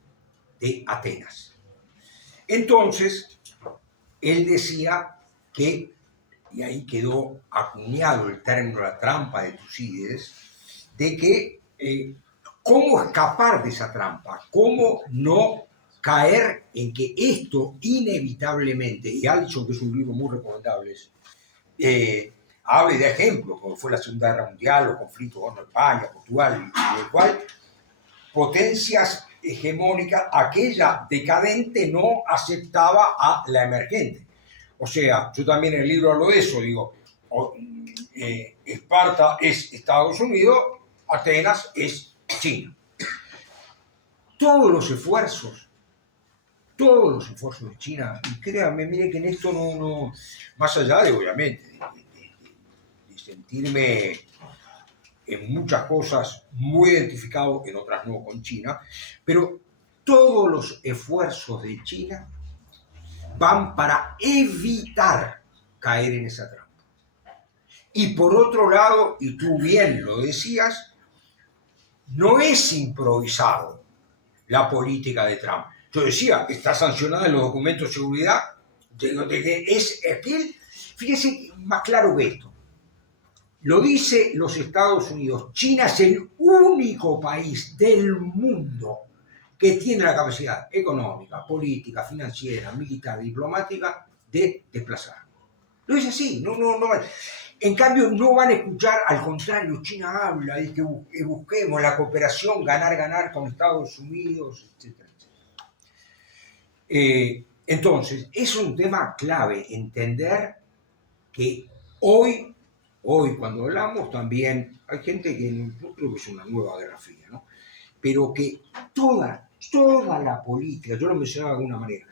de Atenas. Entonces, él decía que, y ahí quedó acuñado el término la trampa de Tucídides, de que cómo escapar de esa trampa, cómo no caer en que esto inevitablemente, y ha dicho que es un libro muy recomendable, hable de ejemplos, como fue la Segunda Guerra Mundial, los conflictos con España, Portugal, en el cual potencias hegemónicas, aquella decadente no aceptaba a la emergente. O sea, yo también en el libro hablo de eso, digo, Esparta es Estados Unidos, Atenas es China. Todos los esfuerzos de China, y créanme, miren que en esto no más allá de, obviamente, de sentirme en muchas cosas muy identificado, en otras no con China, pero todos los esfuerzos de China van para evitar caer en esa trampa. Y por otro lado, y tú bien lo decías, no es improvisado la política de Trump. Yo decía, está sancionada en los documentos de seguridad, de que es aquel, fíjese, más claro que esto. Lo dice los Estados Unidos. China es el único país del mundo que tiene la capacidad económica, política, financiera, militar, diplomática de desplazar. Lo dice así, no. En cambio, no van a escuchar, al contrario, China habla y que busquemos la cooperación, ganar con Estados Unidos, etc. Entonces, es un tema clave entender que hoy cuando hablamos también, hay gente que no creo que es una nueva guerra fría, ¿no? Pero que toda la política, yo lo mencionaba de alguna manera,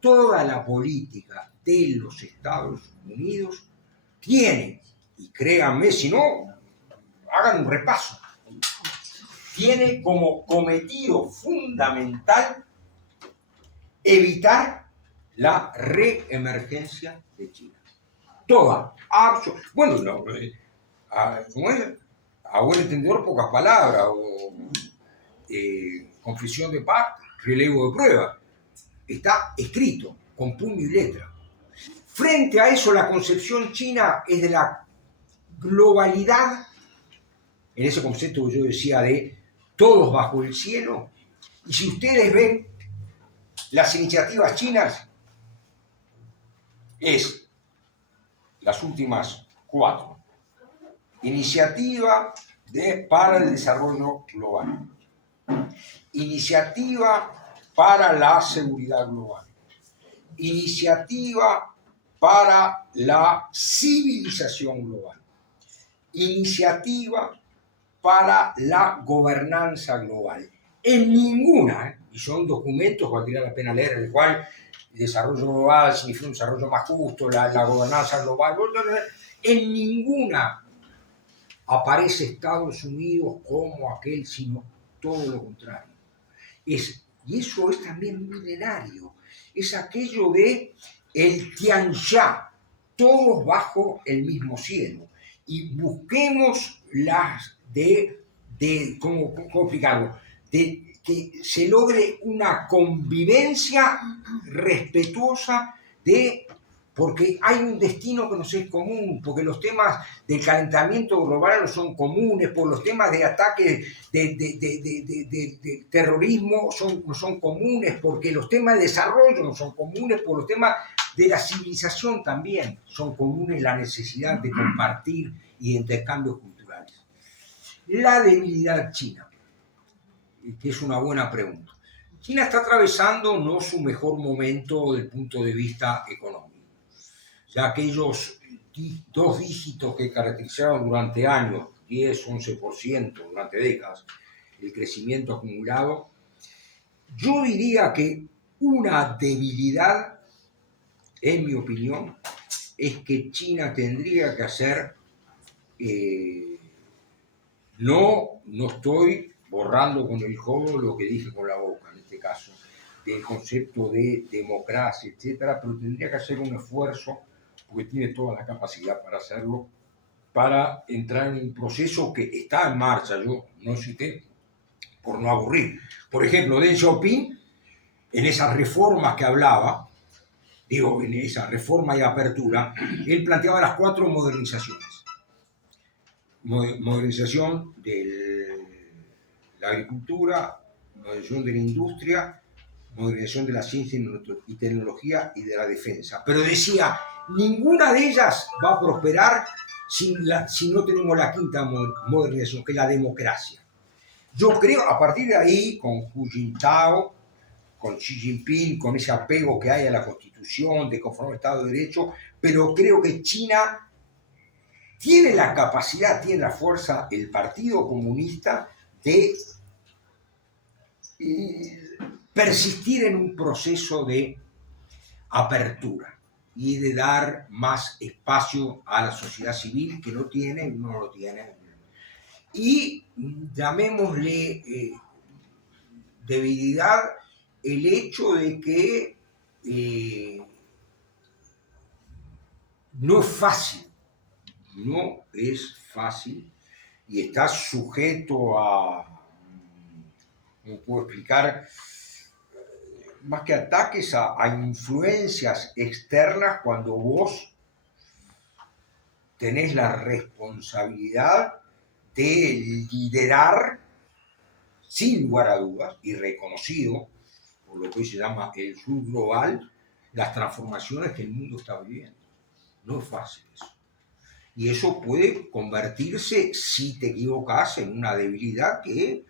toda la política de los Estados Unidos tiene, y créanme, si no, hagan un repaso, tiene como cometido fundamental evitar la reemergencia de China. Toda, bueno, no, ¿cómo es? A buen entendedor, pocas palabras, o confesión de paz, relevo de prueba. Está escrito, con puño y letra. Frente a eso, la concepción china es de la globalidad, en ese concepto que yo decía de todos bajo el cielo. Y si ustedes ven las iniciativas chinas, es las últimas 4. Iniciativa para el desarrollo global. Iniciativa para la seguridad global. Iniciativa para la civilización global. Iniciativa para la gobernanza global. En ninguna, y son documentos que valdría la pena leer, en el cual el desarrollo global significa un desarrollo más justo, la gobernanza global, en ninguna aparece Estados Unidos como aquel, sino todo lo contrario. Y eso es también milenario. Es aquello de el Tianjia, todos bajo el mismo cielo. Y busquemos las ¿cómo explicarlo? De que se logre una convivencia respetuosa porque hay un destino que nos es común, porque los temas del calentamiento global no son comunes, por los temas de ataque de terrorismo no son comunes, porque los temas de desarrollo no son comunes, por los temas de la civilización también son comunes, la necesidad de compartir y de intercambios culturales. La debilidad china, que es una buena pregunta. China está atravesando no su mejor momento desde el punto de vista económico. Ya aquellos 2 dígitos que caracterizaron durante años, 10, 11%, durante décadas, el crecimiento acumulado, Yo diría que una debilidad, en mi opinión, es que China tendría que hacer, eh, no estoy borrando con el codo lo que dije con la boca, en este caso, del concepto de democracia, etcétera, pero tendría que hacer un esfuerzo, porque tiene toda la capacidad para hacerlo, para entrar en un proceso que está en marcha. Yo no cité por no aburrir. Por ejemplo, Deng Xiaoping, en esas reformas que hablaba, digo, en esa reforma y apertura, él planteaba las 4 modernizaciones. Modernización de la agricultura, modernización de la industria, modernización de la ciencia y tecnología y de la defensa. Pero decía, ninguna de ellas va a prosperar si no tenemos la quinta modernización, que es la democracia. Yo creo, a partir de ahí, con Hu Jintao, con Xi Jinping, con ese apego que hay a la Constitución, de conformar el Estado de Derecho, pero creo que China tiene la capacidad, tiene la fuerza, el Partido Comunista, de persistir en un proceso de apertura y de dar más espacio a la sociedad civil, que lo tiene, no lo tiene. Y llamémosle debilidad el hecho de que no es fácil, no es fácil, y está sujeto a, ¿cómo puedo explicar? Más que ataques, a influencias externas, cuando vos tenés la responsabilidad de liderar, sin lugar a dudas, y reconocido por lo que hoy se llama el sur global, las transformaciones que el mundo está viviendo. No es fácil eso. Y eso puede convertirse, si te equivocas, en una debilidad que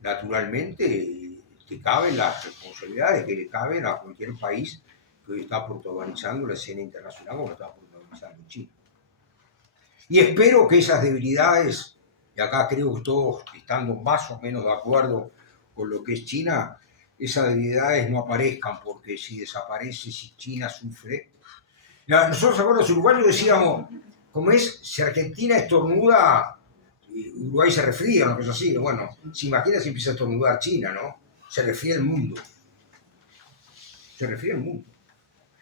naturalmente te caben las responsabilidades que le caben a cualquier país que hoy está protagonizando la escena internacional como lo está protagonizando China. Y espero que esas debilidades, y acá creo que todos estando más o menos de acuerdo con lo que es China, esas debilidades no aparezcan, porque si desaparece, si China sufre. Nosotros, ¿se acuerdan? Los uruguayos decíamos, como es, si Argentina estornuda, Uruguay se resfría, una cosa así. Bueno, se imagina si empieza a estornudar China, ¿no? Se resfría el mundo. Se resfría el mundo.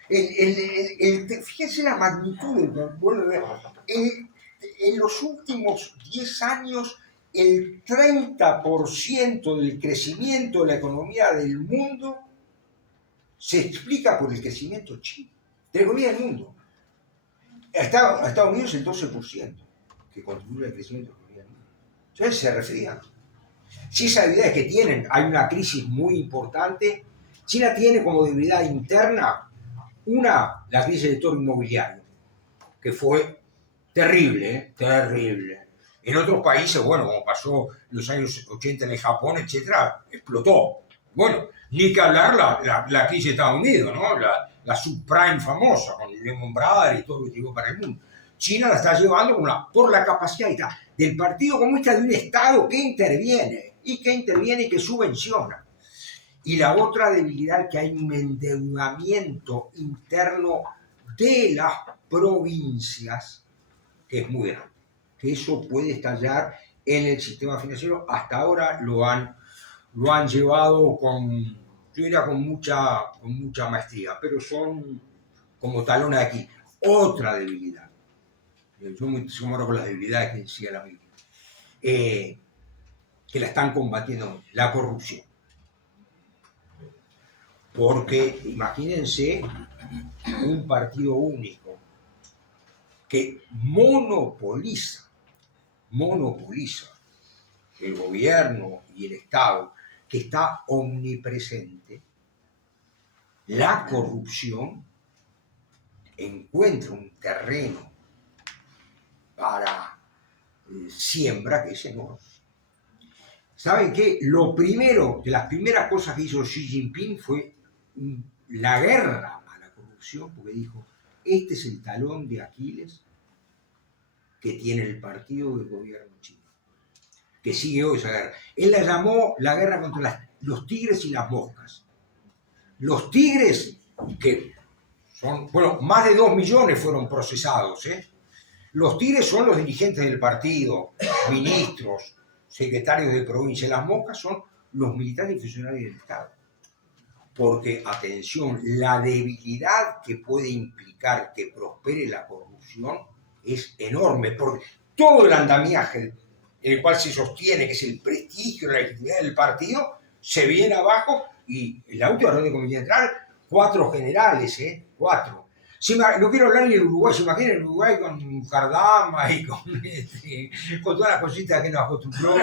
Fíjense la magnitud en los últimos 10 años, el 30% del crecimiento de la economía del mundo se explica por el crecimiento chino, de la economía del mundo. A Estados Unidos el 12% que contribuye al crecimiento de la economía del mundo. Entonces se refería. Si esa debilidad que tienen, hay una crisis muy importante. China tiene como debilidad interna la crisis del sector inmobiliario, que fue terrible, terrible. En otros países, bueno, como pasó en los años 80 en el Japón, etcétera, explotó. Bueno, ni que hablar la crisis de Estados Unidos, ¿no? La subprime famosa, con Lehman Brothers y todo lo que llegó para el mundo. China la está llevando por la capacidad del Partido Comunista, de un Estado que interviene y que subvenciona. Y la otra debilidad, que hay un endeudamiento interno de las provincias, que es muy grande, que eso puede estallar en el sistema financiero. Hasta ahora lo han llevado yo diría con mucha maestría, pero son como talones de aquí. Otra debilidad, yo me sumo con las debilidades que decía la Biblia, que la están combatiendo, la corrupción. Porque imagínense un partido único que monopoliza el gobierno y el Estado, que está omnipresente. La corrupción encuentra un terreno para siembra que es enorme. ¿Saben qué? De las primeras cosas que hizo Xi Jinping fue la guerra a la corrupción, porque dijo, este es el talón de Aquiles que tiene el partido del gobierno chino, que sigue hoy esa guerra. Él la llamó la guerra contra los tigres y las moscas. Los tigres, que son, bueno, más de 2 millones fueron procesados, ¿eh? Los tigres son los dirigentes del partido, ministros, secretarios de provincia. Las moscas son los militares y funcionarios del Estado. Porque, atención, la debilidad que puede implicar que prospere la corrupción es enorme, porque todo el andamiaje en el cual se sostiene, que es el prestigio, la legitimidad del partido, se viene abajo y la última reunión de comité central, 4 generales, 4. No quiero hablar ni del Uruguay, se imagina el Uruguay con Jardama y con todas las cositas que nos acostumbró,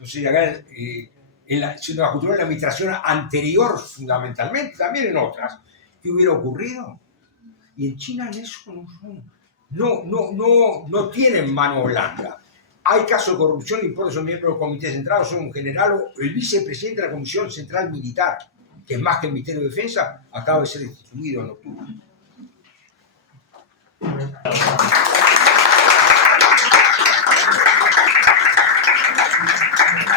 no sé, acá se nos acostumbró en la administración anterior fundamentalmente, también en otras. ¿Qué hubiera ocurrido? Y en China en eso no tienen mano blanca. Hay casos de corrupción, no importa, son miembros del comité central, son un general o el vicepresidente de la Comisión Central Militar, que es más que el Ministerio de Defensa, acaba de ser destituido en octubre.